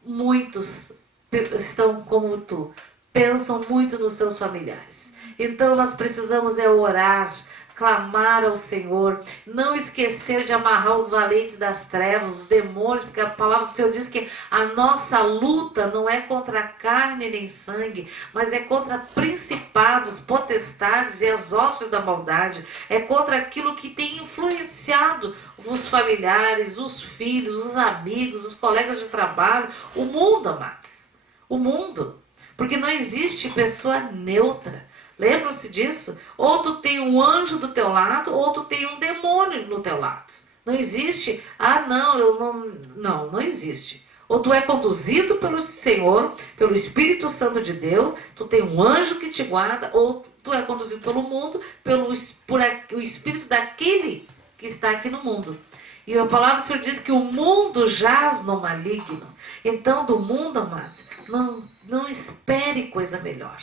muitos estão como tu, pensam muito nos seus familiares. Então nós precisamos orar, clamar ao Senhor, não esquecer de amarrar os valentes das trevas, os demônios, porque a palavra do Senhor diz que a nossa luta não é contra carne nem sangue, mas é contra principados, potestades e as hostes da maldade, é contra aquilo que tem influenciado os familiares, os filhos, os amigos, os colegas de trabalho, o mundo, amados, o mundo, porque não existe pessoa neutra. Lembram-se disso? Ou tu tem um anjo do teu lado, ou tu tem um demônio no teu lado. Não existe, não existe. Ou tu é conduzido pelo Senhor, pelo Espírito Santo de Deus, tu tem um anjo que te guarda, ou tu é conduzido pelo mundo, por o Espírito daquele que está aqui no mundo. E a palavra do Senhor diz que o mundo jaz no maligno. Então, do mundo, amados, não espere coisa melhor.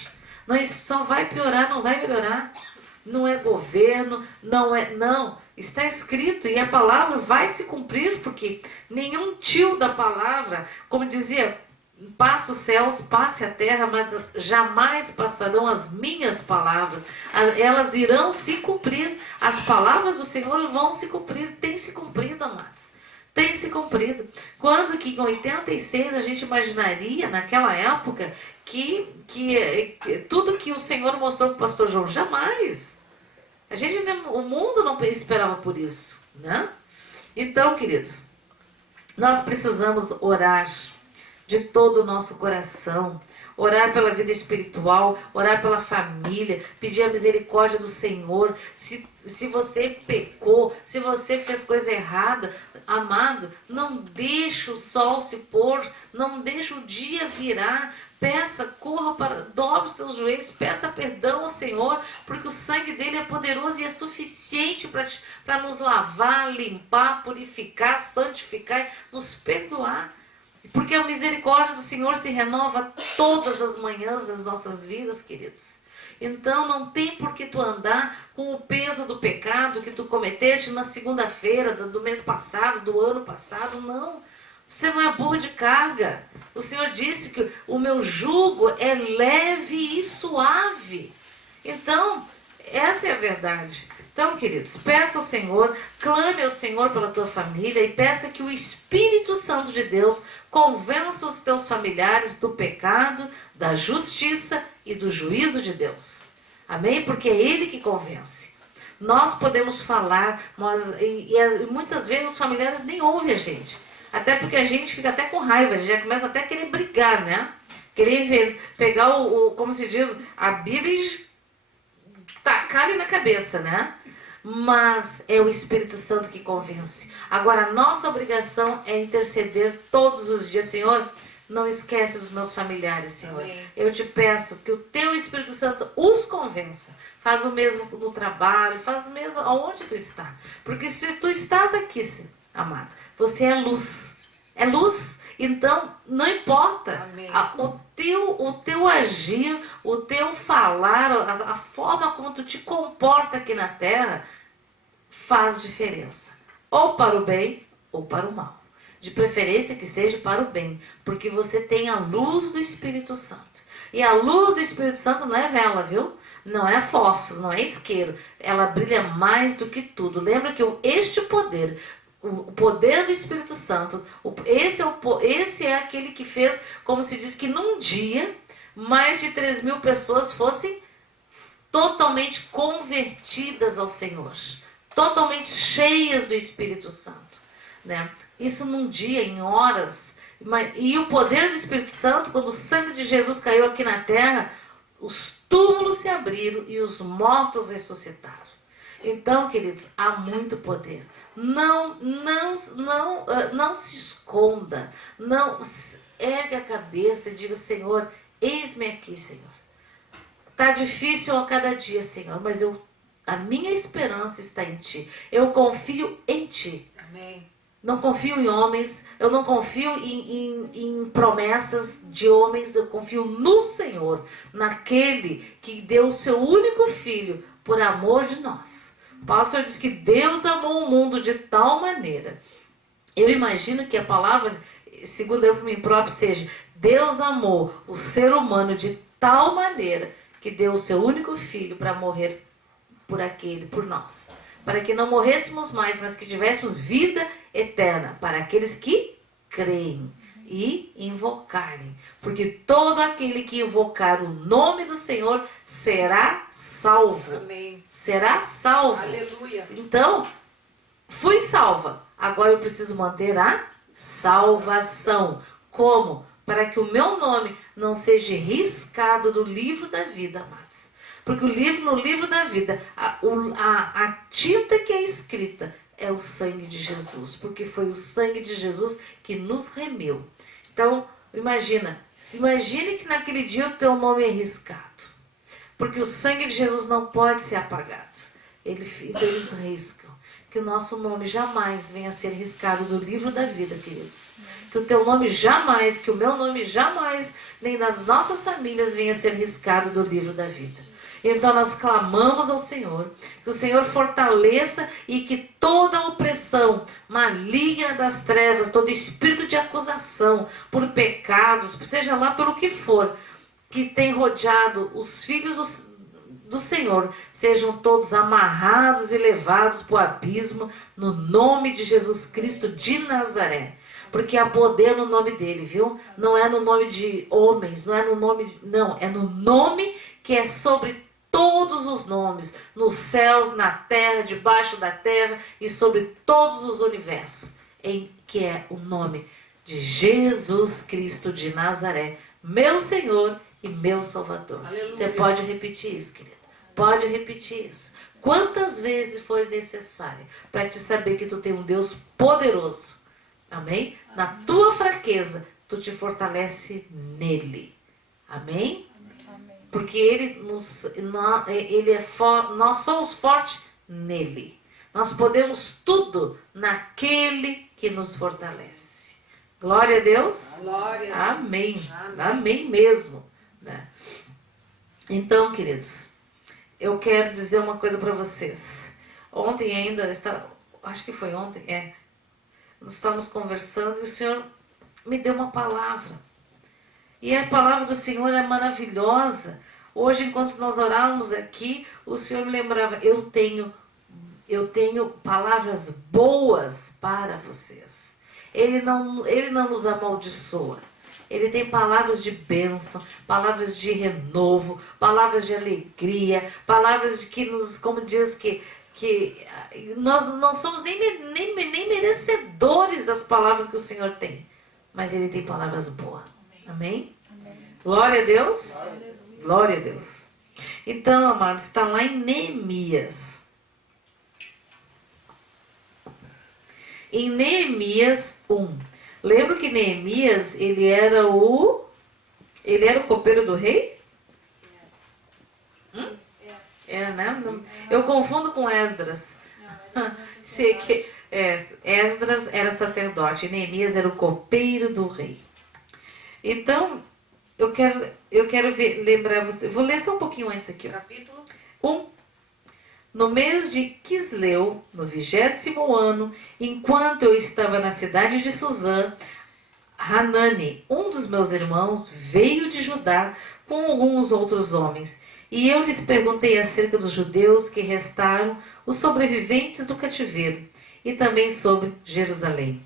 Só vai piorar, não vai melhorar. Não é governo, não. Está escrito e a palavra vai se cumprir, porque nenhum tio da palavra, como dizia, passa os céus, passe a terra, mas jamais passarão as minhas palavras. Elas irão se cumprir. As palavras do Senhor vão se cumprir. Tem se cumprido, amados. Tem se cumprido. Quando que em 86 a gente imaginaria, naquela época, que tudo que o Senhor mostrou para o pastor João? Jamais. O mundo não esperava por isso, né? Então, queridos, nós precisamos orar. de todo o nosso coração. Orar pela vida espiritual, orar pela família, pedir a misericórdia do Senhor. Se você pecou, se você fez coisa errada, amado, não deixe o sol se pôr, não deixe o dia virar. Peça, corra para, dobre os teus joelhos, peça perdão ao Senhor, porque o sangue dele é poderoso e é suficiente para nos lavar, limpar, purificar, santificar, nos perdoar. Porque a misericórdia do Senhor se renova todas as manhãs das nossas vidas, queridos. Então não tem por que tu andar com o peso do pecado que tu cometeste na segunda-feira do mês passado, do ano passado, não. Você não é burro de carga. O Senhor disse que o meu jugo é leve e suave. Então, essa é a verdade. Então, queridos, peça ao Senhor, clame ao Senhor pela tua família e peça que o Espírito Santo de Deus convença os teus familiares do pecado, da justiça e do juízo de Deus. Amém? Porque é Ele que convence. Nós podemos falar, mas muitas vezes os familiares nem ouvem a gente. Até porque a gente fica até com raiva, a gente já começa até a querer brigar, né? Querer pegar como se diz, a Bíblia e tacar-lhe na cabeça, né? Mas é o Espírito Santo que convence. Agora, a nossa obrigação é interceder todos os dias. Senhor, não esquece dos meus familiares, Senhor. Amém. Eu te peço que o teu Espírito Santo os convença. Faz o mesmo no trabalho, faz o mesmo aonde tu está. Porque se tu estás aqui, amado, você é luz. É luz. Então, não importa o teu agir, o teu falar, a forma como tu te comporta aqui na terra, faz diferença. Ou para o bem, ou para o mal. De preferência que seja para o bem, porque você tem a luz do Espírito Santo. E a luz do Espírito Santo não é vela, viu? Não é fósforo, não é isqueiro. Ela brilha mais do que tudo. Lembra que este poder... O poder do Espírito Santo, esse é aquele que fez, como se diz, que num dia, mais de 3.000 pessoas fossem totalmente convertidas ao Senhor. Totalmente cheias do Espírito Santo. Né? Isso num dia, em horas. E o poder do Espírito Santo, quando o sangue de Jesus caiu aqui na terra, os túmulos se abriram e os mortos ressuscitaram. Então, queridos, há muito poder. Não se esconda. Não ergue a cabeça e diga, Senhor, eis-me aqui, Senhor. Está difícil a cada dia, Senhor, mas a minha esperança está em Ti. Eu confio em Ti. Amém. Não confio em homens, eu não confio em promessas de homens, eu confio no Senhor, naquele que deu o seu único filho por amor de nós. O pastor diz que Deus amou o mundo de tal maneira. Eu imagino que a palavra, segundo eu por mim próprio, seja: Deus amou o ser humano de tal maneira que deu o seu único filho para morrer por nós. Para que não morrêssemos mais, mas que tivéssemos vida eterna para aqueles que creem e invocarem. Porque todo aquele que invocar o nome do Senhor será salvo. Amém. Será salvo. Aleluia. Então, fui salva. Agora eu preciso manter a salvação. Como? Para que o meu nome não seja riscado do livro da vida, amados. Porque no livro da vida, a tinta que é escrita é o sangue de Jesus. Porque foi o sangue de Jesus que nos remeu. Então, imagine que naquele dia o teu nome é riscado. Porque o sangue de Jesus não pode ser apagado. Eles riscam. Que o nosso nome jamais venha a ser riscado do livro da vida, queridos. Que o teu nome jamais, que o meu nome jamais, nem das nossas famílias venha a ser riscado do livro da vida. Então nós clamamos ao Senhor, que o Senhor fortaleça e que toda opressão maligna das trevas, todo espírito de acusação por pecados, seja lá pelo que for, que tem rodeado os filhos do Senhor, sejam todos amarrados e levados para o abismo, no nome de Jesus Cristo de Nazaré. Porque há poder no nome dele, viu? Não é no nome de homens, não, é no nome que é sobre todos os nomes, nos céus, na terra, debaixo da terra e sobre todos os universos, que é o nome de Jesus Cristo de Nazaré, meu Senhor e meu Salvador. Aleluia. Você pode repetir isso, querido. Pode repetir isso. Quantas vezes for necessário para te saber que tu tem um Deus poderoso. Amém? Na tua fraqueza, tu te fortalece nele. Amém? Porque nós somos fortes nele. Nós podemos tudo naquele que nos fortalece. Glória a Deus. Glória. Amém. Amém. Amém mesmo. Né? Então, queridos, eu quero dizer uma coisa para vocês. Ontem ainda, acho que foi ontem, nós estávamos conversando e o Senhor me deu uma palavra. E a palavra do Senhor é maravilhosa. Hoje, enquanto nós orávamos aqui, o Senhor me lembrava, eu tenho palavras boas para vocês. Ele não nos amaldiçoa. Ele tem palavras de bênção, palavras de renovo, palavras de alegria, palavras de que nos, como diz que nós não somos nem merecedores das palavras que o Senhor tem. Mas Ele tem palavras boas. Amém? Amém. Glória a Deus. Glória a Deus. Então, amados, está lá em Neemias. Em Neemias 1. Lembra que Neemias, ele era o copeiro do rei? Né? Eu confundo com Esdras. Sei que Esdras era sacerdote, Neemias era o copeiro do rei. Então, eu quero lembrar você. Vou ler só um pouquinho antes aqui. Capítulo 1. No mês de Quisleu, no 20º ano, enquanto eu estava na cidade de Suzã, Hanani, um dos meus irmãos, veio de Judá com alguns outros homens. E eu lhes perguntei acerca dos judeus que restaram, os sobreviventes do cativeiro, e também sobre Jerusalém.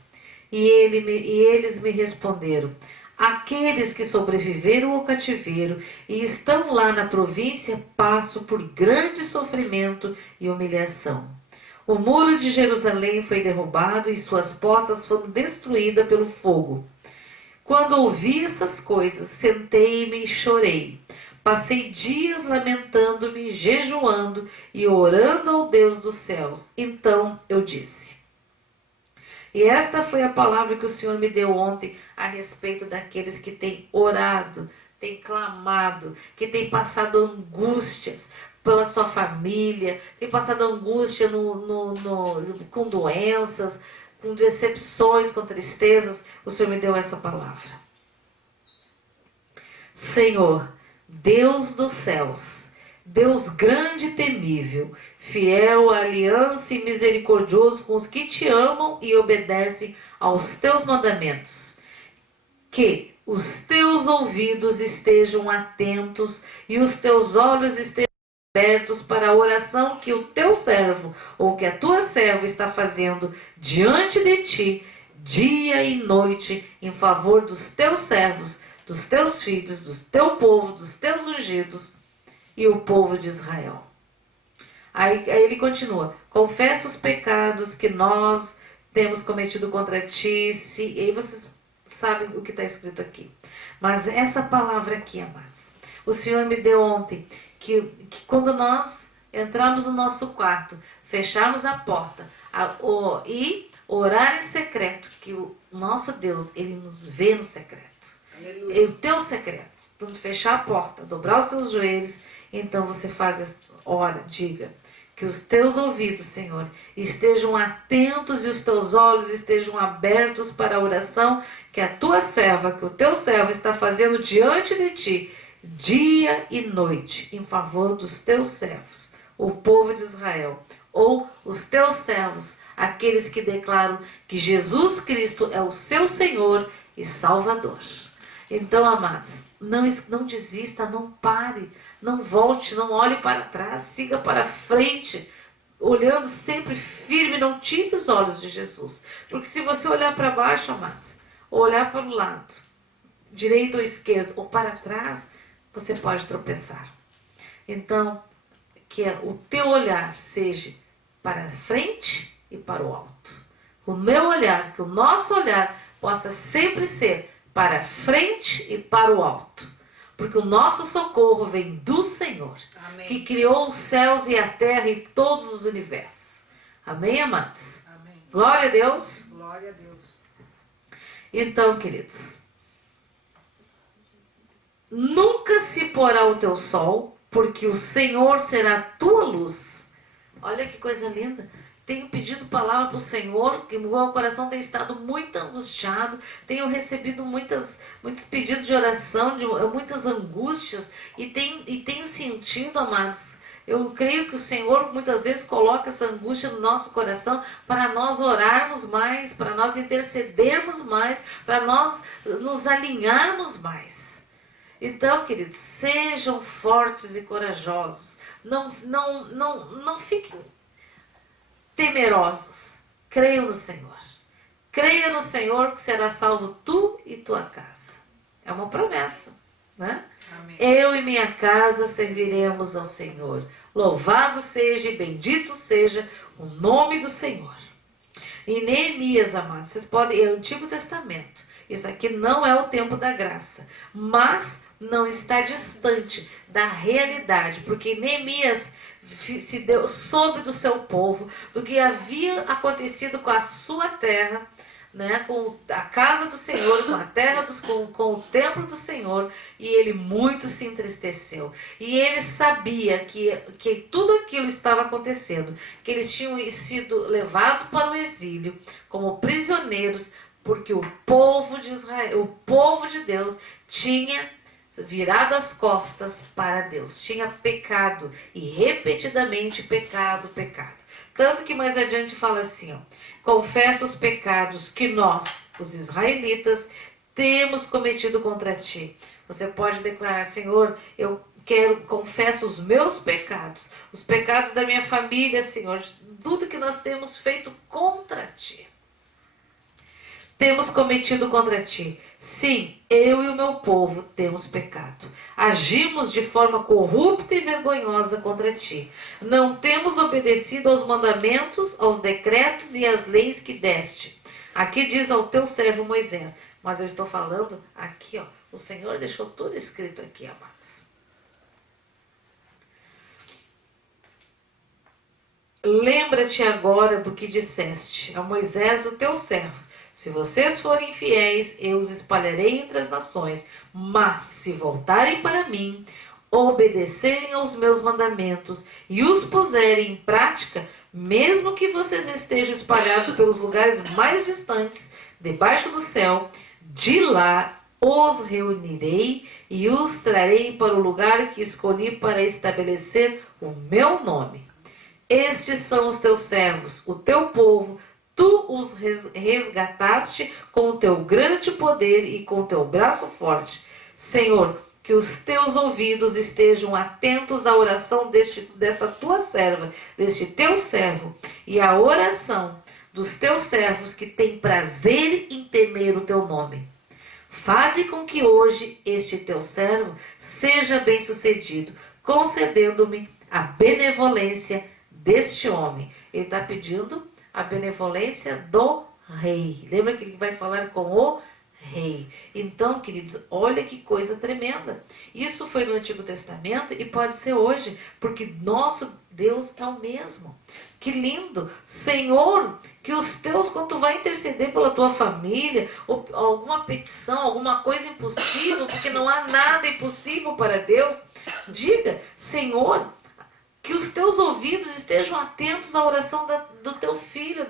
E eles me responderam: aqueles que sobreviveram ao cativeiro e estão lá na província passam por grande sofrimento e humilhação. O muro de Jerusalém foi derrubado e suas portas foram destruídas pelo fogo. Quando ouvi essas coisas, sentei-me e chorei. Passei dias lamentando-me, jejuando e orando ao Deus dos céus. Então eu disse... E esta foi a palavra que o Senhor me deu ontem a respeito daqueles que têm orado, têm clamado, que têm passado angústias pela sua família, têm passado angústia com doenças, com decepções, com tristezas. O Senhor me deu essa palavra. Senhor, Deus dos céus, Deus grande e temível, fiel à aliança e misericordioso com os que te amam e obedecem aos teus mandamentos. Que os teus ouvidos estejam atentos e os teus olhos estejam abertos para a oração que o teu servo ou que a tua serva está fazendo diante de ti, dia e noite, em favor dos teus servos, dos teus filhos, do teu povo, dos teus ungidos e o povo de Israel. Aí ele continua: confessa os pecados que nós temos cometido contra ti. E aí vocês sabem o que está escrito aqui. Mas essa palavra aqui, amados, o Senhor me deu ontem, que quando nós entramos no nosso quarto, fecharmos a porta e orar em secreto, que o nosso Deus, Ele nos vê no secreto. Aleluia. O teu secreto. Quando fechar a porta, dobrar os teus joelhos, então você faz, ora, diga, que os teus ouvidos, Senhor, estejam atentos e os teus olhos estejam abertos para a oração que a tua serva, que o teu servo está fazendo diante de ti, dia e noite, em favor dos teus servos, o povo de Israel, ou os teus servos, aqueles que declaram que Jesus Cristo é o seu Senhor e Salvador. Então, amados, não desista, não pare, não volte, não olhe para trás, siga para frente, olhando sempre firme, não tire os olhos de Jesus. Porque se você olhar para baixo, amado, ou olhar para o lado, direito ou esquerdo, ou para trás, você pode tropeçar. Então, que o teu olhar seja para frente e para o alto. O meu olhar, que o nosso olhar possa sempre ser para frente e para o alto. Porque o nosso socorro vem do Senhor, Amém. que criou os céus e a terra e todos os universos. Amém, amados? Amém. Glória a Deus. Glória a Deus. Então, queridos, nunca se porá o teu sol, porque o Senhor será a tua luz. Olha que coisa linda. Tenho pedido palavra para o Senhor, que o meu coração tem estado muito angustiado. Tenho recebido muitos pedidos de oração, muitas angústias. E tenho sentido, amados, eu creio que o Senhor muitas vezes coloca essa angústia no nosso coração para nós orarmos mais, para nós intercedermos mais, para nós nos alinharmos mais. Então, queridos, sejam fortes e corajosos. Não fiquem temerosos. Creiam no Senhor. Creia no Senhor que será salvo tu e tua casa. É uma promessa, né? Amém. Eu e minha casa serviremos ao Senhor. Louvado seja e bendito seja o nome do Senhor. Em Neemias, amados, vocês podem, é o Antigo Testamento. Isso aqui não é o tempo da graça, mas não está distante da realidade, porque Neemias soube do seu povo, do que havia acontecido com a sua terra, né, com a casa do Senhor, com a terra, com o templo do Senhor, e ele muito se entristeceu. E ele sabia que tudo aquilo estava acontecendo, que eles tinham sido levados para o exílio como prisioneiros, porque o povo de Israel, o povo de Deus, tinha virado as costas para Deus, tinha pecado e repetidamente pecado. Tanto que mais adiante fala assim, ó, confessa os pecados que nós, os israelitas, temos cometido contra ti. Você pode declarar, Senhor, confesso os meus pecados, os pecados da minha família, Senhor, de tudo que nós temos feito contra ti. Temos cometido contra ti. Sim, eu e o meu povo temos pecado. Agimos de forma corrupta e vergonhosa contra ti. Não temos obedecido aos mandamentos, aos decretos e às leis que deste. Aqui diz ao teu servo Moisés. Mas eu estou falando aqui, ó. O Senhor deixou tudo escrito aqui, amados. Lembra-te agora do que disseste a Moisés, o teu servo. Se vocês forem fiéis, eu os espalharei entre as nações. Mas se voltarem para mim, obedecerem aos meus mandamentos e os puserem em prática, mesmo que vocês estejam espalhados pelos lugares mais distantes, debaixo do céu, de lá os reunirei e os trarei para o lugar que escolhi para estabelecer o meu nome. Estes são os teus servos, o teu povo. Tu os resgataste com o teu grande poder e com o teu braço forte. Senhor, que os teus ouvidos estejam atentos à oração desta tua serva, deste teu servo, e à oração dos teus servos que têm prazer em temer o teu nome. Faze com que hoje este teu servo seja bem-sucedido, concedendo-me a benevolência deste homem. Ele está pedindo a benevolência do rei. Lembra que ele vai falar com o rei. Então, queridos, olha que coisa tremenda. Isso foi no Antigo Testamento e pode ser hoje, porque nosso Deus é o mesmo. Que lindo. Senhor, que os teus, quando tu vai interceder pela tua família, ou alguma petição, alguma coisa impossível, porque não há nada impossível para Deus, diga, Senhor, que os teus ouvidos estejam atentos à oração do teu filho,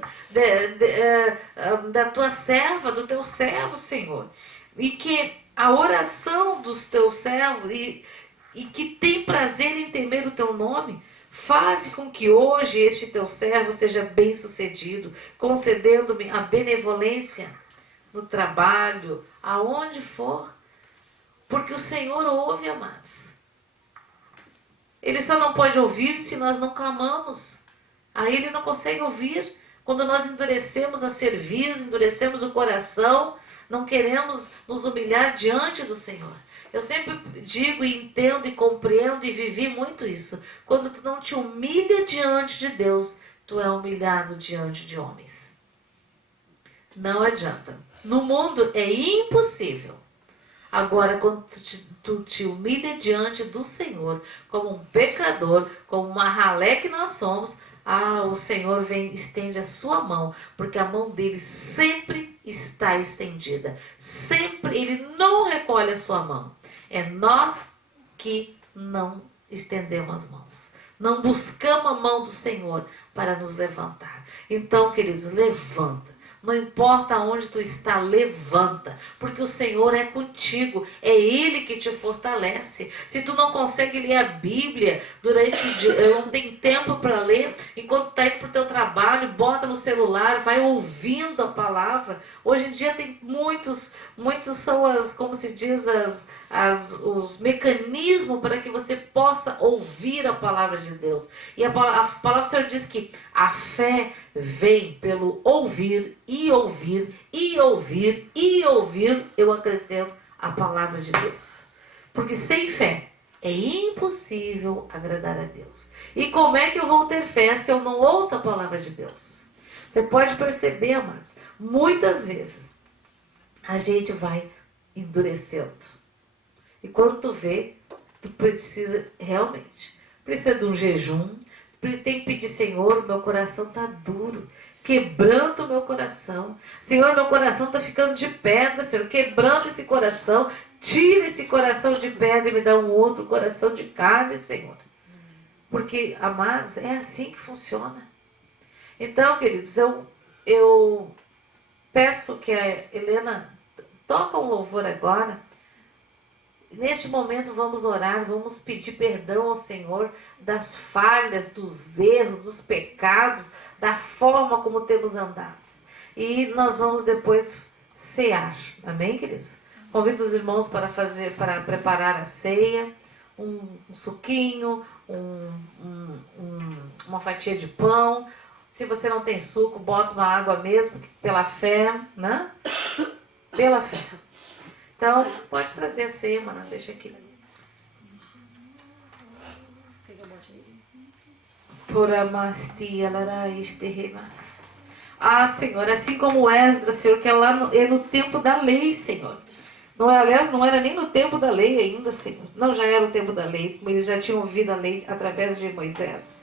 da tua serva, do teu servo, Senhor. E que a oração dos teus servos, e que tem prazer em temer o teu nome, faze com que hoje este teu servo seja bem-sucedido, concedendo-me a benevolência no trabalho, aonde for. Porque o Senhor ouve, amados. Ele só não pode ouvir se nós não clamamos. Aí ele não consegue ouvir. Quando nós endurecemos a cerviz, endurecemos o coração, não queremos nos humilhar diante do Senhor. Eu sempre digo e entendo e compreendo e vivi muito isso. Quando tu não te humilha diante de Deus, tu é humilhado diante de homens. Não adianta. No mundo é impossível. Agora, quando tu te humilha diante do Senhor, como um pecador, como uma ralé que nós somos, o Senhor vem, estende a sua mão, porque a mão dele sempre está estendida. Sempre, ele não recolhe a sua mão. É nós que não estendemos as mãos. Não buscamos a mão do Senhor para nos levantar. Então, queridos, levanta. Não importa onde tu está, levanta, porque o Senhor é contigo, é Ele que te fortalece. Se tu não consegue ler a Bíblia durante o dia, não tem tempo para ler, enquanto está indo para o teu trabalho, bota no celular, vai ouvindo a palavra. Hoje em dia tem muitos são as, como se diz, os mecanismos para que você possa ouvir a palavra de Deus. E a palavra do Senhor diz que a fé vem pelo ouvir e ouvir e ouvir e ouvir, eu acrescento, a palavra de Deus. Porque sem fé é impossível agradar a Deus. E como é que eu vou ter fé se eu não ouço a palavra de Deus? Você pode perceber, amados, muitas vezes a gente vai endurecendo. E quando tu vê, tu precisa de um jejum, tem que pedir, Senhor, meu coração está duro, quebranta o meu coração. Senhor, meu coração está ficando de pedra, Senhor, quebranta esse coração, tira esse coração de pedra e me dá um outro coração de carne, Senhor. Porque, amados, é assim que funciona. Então, queridos, eu peço que a Helena toque um louvor agora. Neste momento vamos orar, vamos pedir perdão ao Senhor das falhas, dos erros, dos pecados, da forma como temos andado. E nós vamos depois cear. Amém, queridos? Convido os irmãos para preparar a ceia, um suquinho, uma fatia de pão. Se você não tem suco, bota uma água mesmo, pela fé, né? Pela fé. Então, pode trazer a ceia, mano. Deixa aqui. Senhor, assim como Esdras, Senhor, que é lá no tempo da lei, Senhor. Aliás, não era nem no tempo da lei ainda, Senhor. Não, já era o tempo da lei, eles já tinham ouvido a lei através de Moisés.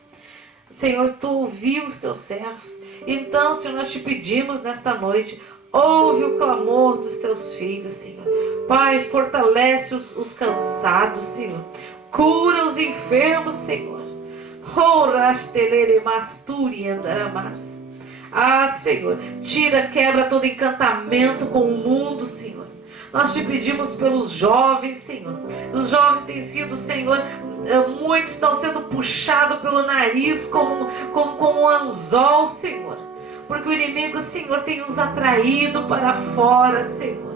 Senhor, tu ouviu os teus servos. Então, Senhor, nós te pedimos nesta noite, ouve o clamor dos teus filhos, Senhor. Pai, fortalece os cansados, Senhor. Cura os enfermos, Senhor. Senhor, quebra todo encantamento com o mundo, Senhor. Nós te pedimos pelos jovens, Senhor. Os jovens têm sido, Senhor, muitos estão sendo puxados pelo nariz como um anzol, Senhor. Porque o inimigo, Senhor, tem os atraído para fora, Senhor.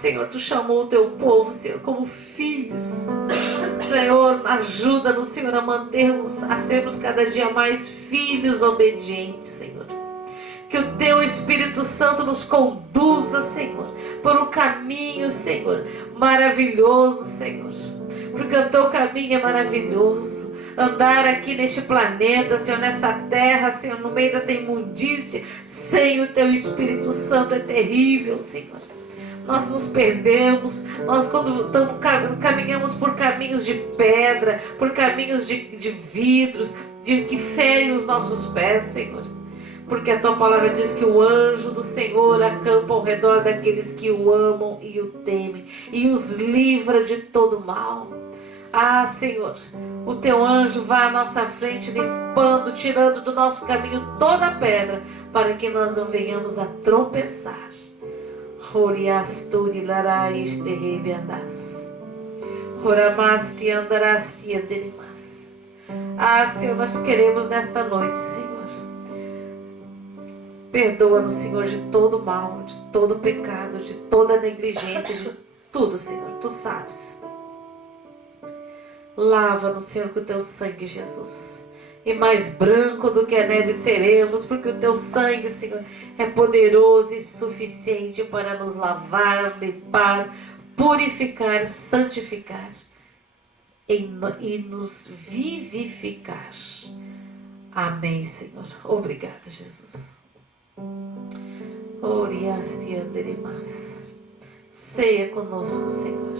Senhor, tu chamou o teu povo, Senhor, como filhos. Senhor, ajuda-nos, Senhor, a sermos cada dia mais filhos obedientes, Senhor. Que o teu Espírito Santo nos conduza, Senhor, por um caminho, Senhor, maravilhoso, Senhor. Porque o teu caminho é maravilhoso. Andar aqui neste planeta, Senhor, nessa terra, Senhor, no meio dessa imundícia, sem o teu Espírito Santo é terrível, Senhor. Nós nos perdemos, nós quando caminhamos por caminhos de pedra, por caminhos de vidros, que ferem os nossos pés, Senhor. Porque a tua palavra diz que o anjo do Senhor acampa ao redor daqueles que o amam e o temem, e os livra de todo mal. Senhor, o teu anjo vai à nossa frente, limpando, tirando do nosso caminho toda a pedra, para que nós não venhamos a tropeçar. Senhor, nós queremos nesta noite, Senhor. Perdoa-nos, Senhor, de todo mal, de todo pecado, de toda negligência, de tudo, Senhor. Tu sabes. Lava-nos, Senhor, com o teu sangue, Jesus. E mais branco do que a neve seremos, porque o teu sangue, Senhor, é poderoso e suficiente para nos lavar, limpar, purificar, santificar e nos vivificar. Amém, Senhor. Obrigada, Jesus. Oriaste anderemas. Ceia conosco, Senhor.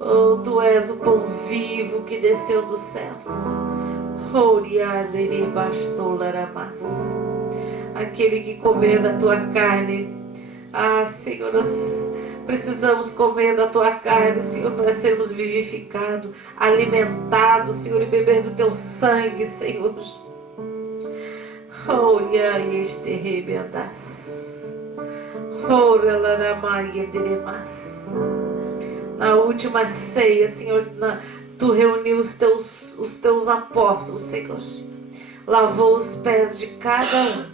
Oh, Tu és o pão vivo que desceu dos céus. Oriaderibastolaramas. Aquele que comer da Tua carne. Ah, Senhor, nós precisamos comer da Tua carne, Senhor, para sermos vivificados, alimentados, Senhor, e beber do Teu sangue, Senhor. Olha este rebendas. Ora laramaia deremas. Na última ceia, Senhor, Tu reuniu os teus apóstolos, Senhor. Lavou os pés de cada um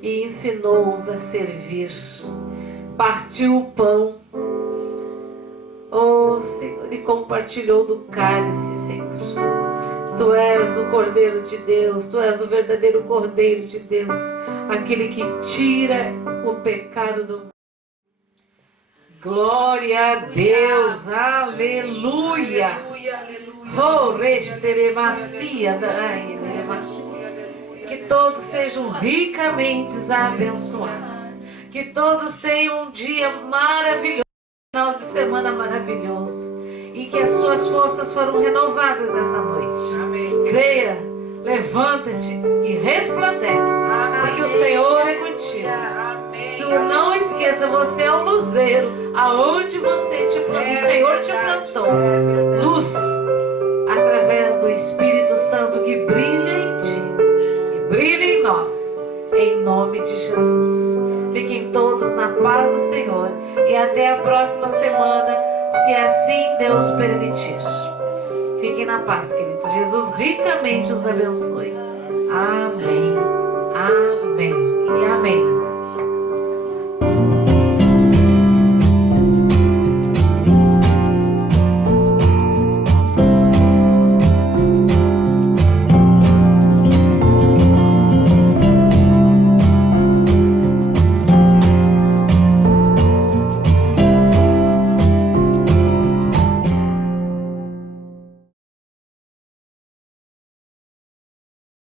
e ensinou-os a servir. Partiu o pão, oh Senhor, e compartilhou do cálice, Senhor. Tu és o Cordeiro de Deus, Tu és o verdadeiro Cordeiro de Deus, aquele que tira o pecado do mundo. Glória a Deus, aleluia. Oh, resteremastia, que todos sejam ricamente abençoados. Que todos tenham um dia maravilhoso, um final de semana maravilhoso. E que as suas forças foram renovadas nesta noite. Amém. Creia, levanta-te e resplandece. Amém. Porque o Senhor é contigo. Amém. Tu não esqueça, você é um luzeiro. Aonde você o Senhor te plantou. Luz, através do Espírito Santo que brilha em ti. E brilha em nós. Em nome de Jesus. Fiquem todos na paz do Senhor. E até a próxima semana, se assim Deus permitir. Fiquem na paz, queridos. Jesus ricamente os abençoe. Amém. Amém. E amém.